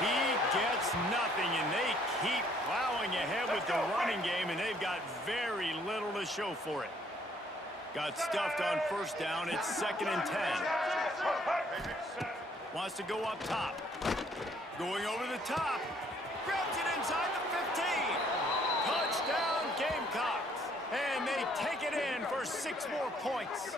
He gets nothing, and they keep plowing ahead with the running game, and they've got very little to show for it. Got stuffed on first down. It's 2nd and 10. Wants to go up top. Going over the top. Grabs it inside the 15. Touchdown Gamecocks. And they take it in for 6 more points.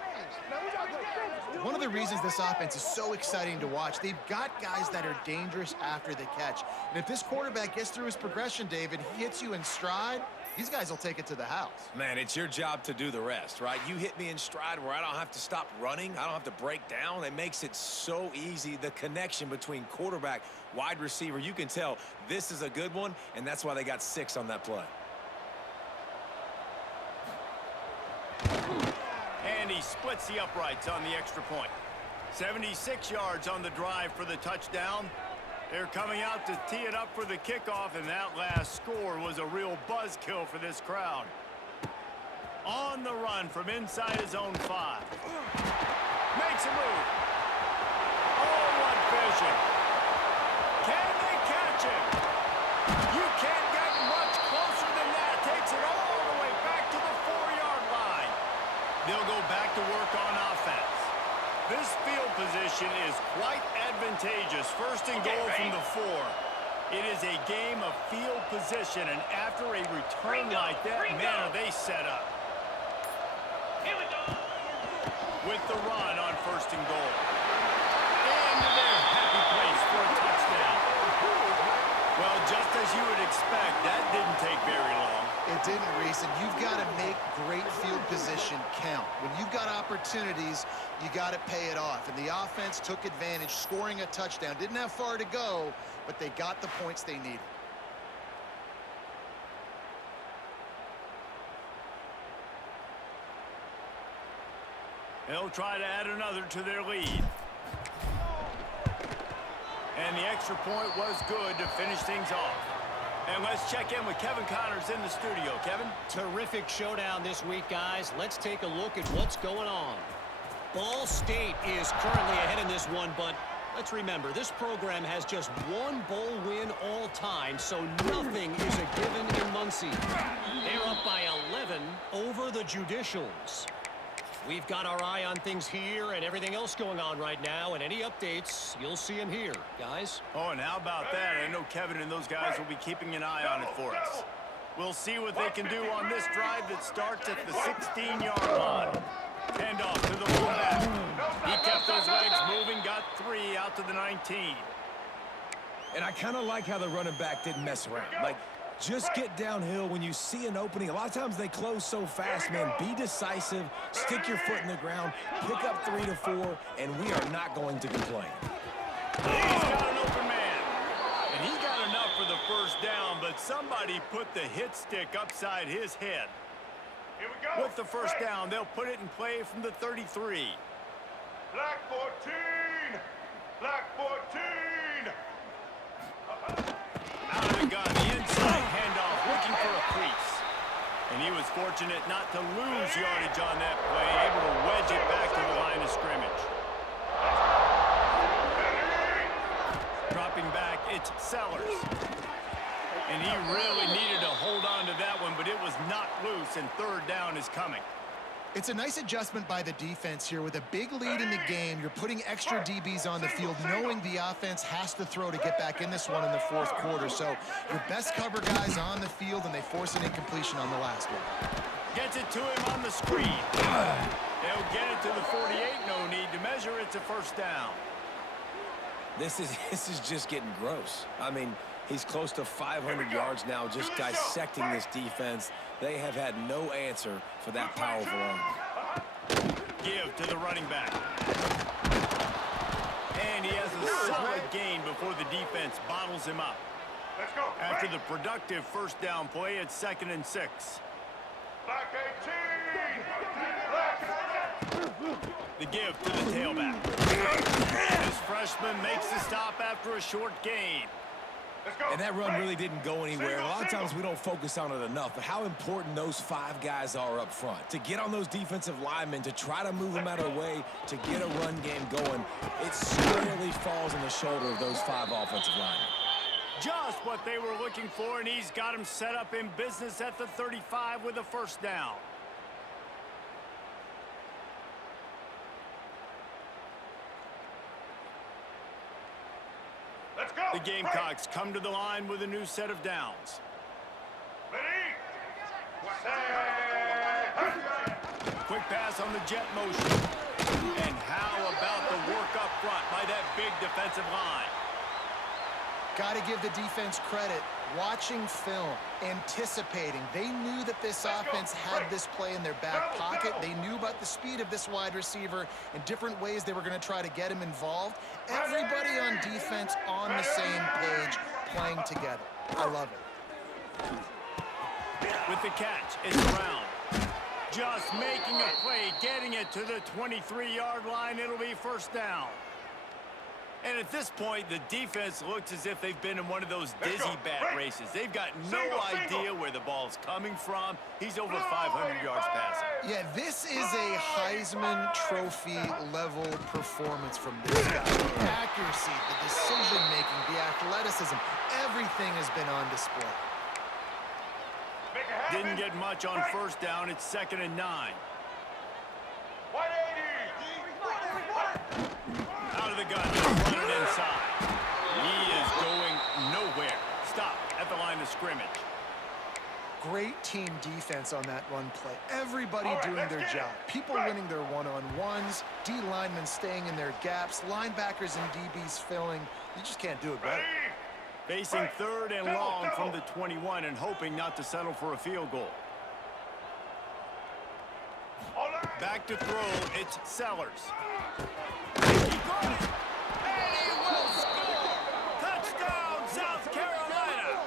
One of the reasons this offense is so exciting to watch, they've got guys that are dangerous after the catch. And if this quarterback gets through his progression, David, he hits you in stride, these guys will take it to the house. Man, it's your job to do the rest, right? You hit me in stride where I don't have to stop running. I don't have to break down. It makes it so easy. The connection between quarterback, wide receiver, you can tell this is a good one, and that's why they got 6 on that play. And he splits the uprights on the extra point. 76 yards on the drive for the touchdown. They're coming out to tee it up for the kickoff, and that last score was a real buzzkill for this crowd. On the run from inside his own 5. Makes a move. Oh, what vision. Can they catch him? You can't get much closer than that. Takes it all the way back to the 4-yard line. They'll go back to work on offense. This field position is quite advantageous. 1st and goal from the 4. It is a game of field position, and after a return like that, man, are they set up. Here we go. With the run on 1st and goal. Into their happy place for a touchdown. Well, just as you would expect, that didn't take very long. It didn't, Reese, and you've got to make great field position count. When you've got opportunities, you got to pay it off. And the offense took advantage, scoring a touchdown. Didn't have far to go, but they got the points they needed. They'll try to add another to their lead. And the extra point was good to finish things off. And let's check in with Kevin Connors in the studio. Kevin? Terrific showdown this week, guys. Let's take a look at what's going on. Ball State is currently ahead in this one, but let's remember, this program has just one bowl win all time, so nothing is a given in Muncie. They're up by 11 over the Judicials. We've got our eye on things here and everything else going on right now, and any updates, you'll see them here, guys. Oh, and how about that? I know Kevin and those guys will be keeping an eye on it for us. We'll see what they can do on this drive that starts at the 16-yard line. Handoff to the fullback. He kept those legs moving, got 3 out to the 19. And I kind of like how the running back didn't mess around. Like, just get downhill when you see an opening. A lot of times they close so fast, man. Be decisive, stick your foot in the ground, pick up 3 to 4, and we are not going to complain. He's got an open man. And he got enough for the first down, but somebody put the hit stick upside his head. Here we go. With the first down, they'll put it in play from the 33. Black 14. Black 14. Out of the gun, the inside handoff, looking for a crease. And he was fortunate not to lose yardage on that play, able to wedge it back to the line of scrimmage. Dropping back, it's Sellers. And he really needed to hold on to that one, but it was knocked loose, and 3rd down is coming. It's a nice adjustment by the defense here. With a big lead in the game, you're putting extra DBs on the field, knowing the offense has to throw to get back in this one in the 4th quarter. So your best cover guys on the field, and they force an incompletion on the last one. Gets it to him on the screen. They'll get it to the 48. No need to measure. It's a first down. This is just getting gross. I mean, he's close to 500 yards now, just dissecting this defense. They have had no answer for that powerful arm. Give to the running back. And he has a solid gain before the defense bottles him up. Let's go. After the productive first down play, it's 2nd and 6. Black 18. Black. The give to the tailback. This freshman makes the stop after a short gain. Let's go. And that run really didn't go anywhere. A lot of times we don't focus on it enough, but how important those 5 guys are up front. To get on those defensive linemen, to try to move them out of the way, to get a run game going, it squarely falls on the shoulder of those 5 offensive linemen. Just what they were looking for, and he's got him set up in business at the 35 with a first down. Let's go. The Gamecocks come to the line with a new set of downs. Ready. Quick pass on the jet motion. And how about the work up front by that big defensive line? Got to give the defense credit. Watching film, anticipating. They knew that this offense had this play in their back pocket. They knew about the speed of this wide receiver and different ways they were going to try to get him involved. Everybody on defense on the same page, playing together. I love it. With the catch, it's Brown. Just making a play, getting it to the 23-yard line. It'll be first down. And at this point, the defense looks as if they've been in one of those dizzy bat races. They've got no idea where the ball's coming from. He's over 500 yards passing. Yeah, this is a Heisman Trophy level performance from this guy. The accuracy, the decision-making, the athleticism, everything has been on display. Didn't get much on first down. It's 2nd and 9. 180. Out of the gun, running inside. He is going nowhere. scrimmage. Great team defense on that run play. Everybody doing their job. People winning their one-on-ones, D linemen staying in their gaps, linebackers and DBs filling. You just can't do it better. Facing third and long from the 21 and hoping not to settle for a field goal. Back to throw, it's Sellers. He got it! And he will score! Touchdown, South Carolina!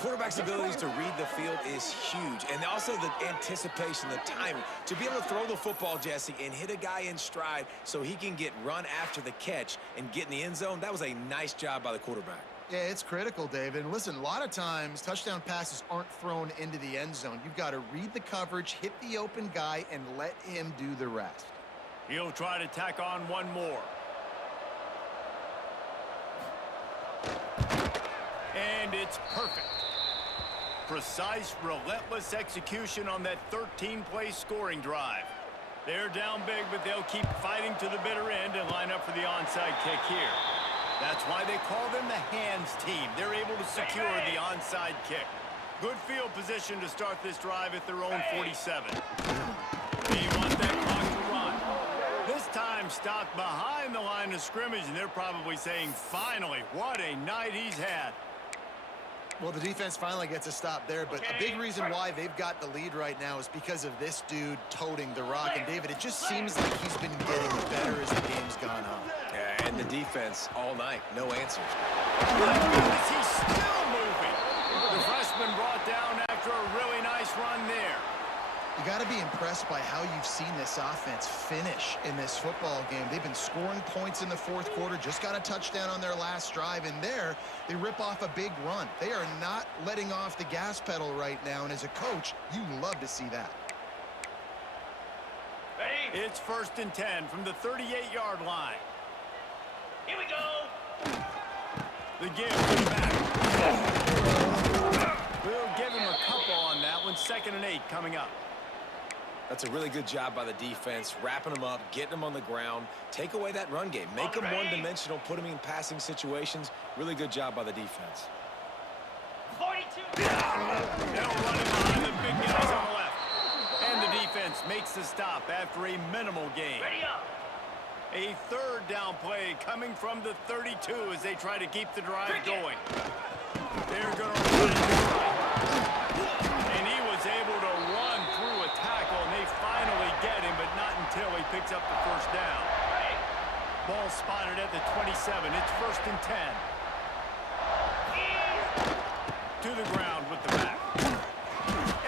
Quarterback's abilities to read the field is huge, and also the anticipation, the timing. To be able to throw the football, Jesse, and hit a guy in stride so he can get run after the catch and get in the end zone, that was a nice job by the quarterback. Yeah, it's critical, David. And listen, a lot of times touchdown passes aren't thrown into the end zone. You've got to read the coverage, hit the open guy, and let him do the rest. He'll try to tack on one more. And it's perfect. Precise, relentless execution on that 13-play scoring drive. They're down big, but they'll keep fighting to the bitter end and line up for the onside kick here. That's why they call them the hands team. They're able to secure the onside kick. Good field position to start this drive at their own 47. They want that clock to run. This time stopped behind the line of scrimmage, and they're probably saying, finally, what a night he's had. Well, the defense finally gets a stop there, but a big reason why they've got the lead right now is because of this dude toting the rock. And, David, it just seems like he's been getting better as the game's gone on. Yeah, and the defense all night, no answers. My goodness, he's still moving. The freshman brought down after a really nice run there. You got to be impressed by how you've seen this offense finish in this football game. They've been scoring points in the fourth quarter, just got a touchdown on their last drive, and there they rip off a big run. They are not letting off the gas pedal right now, and as a coach, you love to see that. Ready? It's 1st and 10 from the 38-yard line. Here we go. The give to the back. We'll give him a couple on that one. 2nd and 8 coming up. That's a really good job by the defense, wrapping them up, getting them on the ground, take away that run game, make them one-dimensional, put them in passing situations. Really good job by the defense. 42. They'll run it behind the big guys on the left. And the defense makes the stop after a minimal gain. Ready up. A 3rd down play coming from the 32 as they try to keep the drive going. They're going to run it to the right. And he was able to run through a tackle, and they finally get him, but not until he picks up the 1st down. Ball spotted at the 27. It's 1st and 10. To the ground with the back.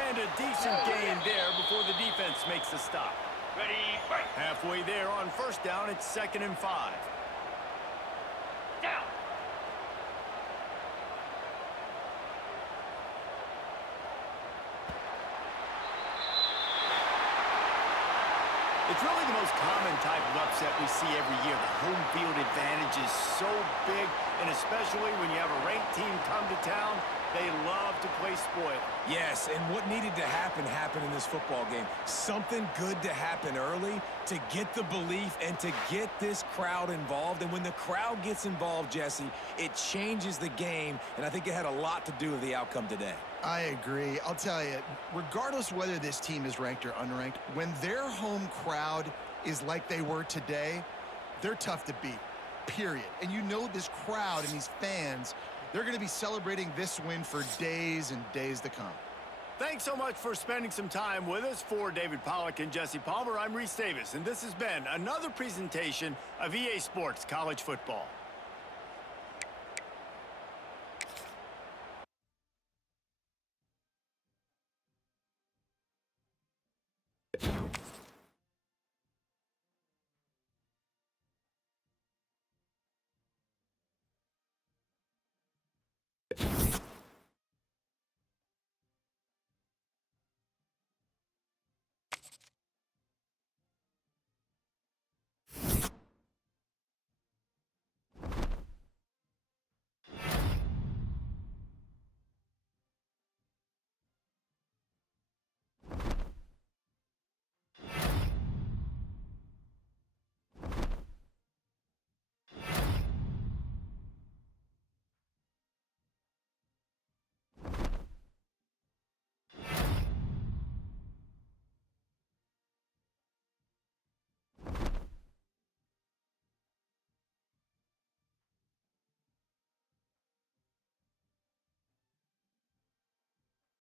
And a decent gain there before the defense makes the stop. Ready, fight. Halfway there on 1st down, it's 2nd and 5. Down. It's really the most common type of upset we see every year. The home field advantage is so big, and especially when you have a ranked team come to town, they love to play spoil. Yes, and what needed to happen happened in this football game. Something good to happen early to get the belief and to get this crowd involved. And when the crowd gets involved, Jesse, it changes the game, and I think it had a lot to do with the outcome today. I agree. I'll tell you, regardless whether this team is ranked or unranked, when their home crowd is like they were today, they're tough to beat, period. And you know this crowd and these fans, they're going to be celebrating this win for days and days to come. Thanks so much for spending some time with us. For David Pollack and Jesse Palmer, I'm Reese Davis, and this has been another presentation of EA Sports College Football.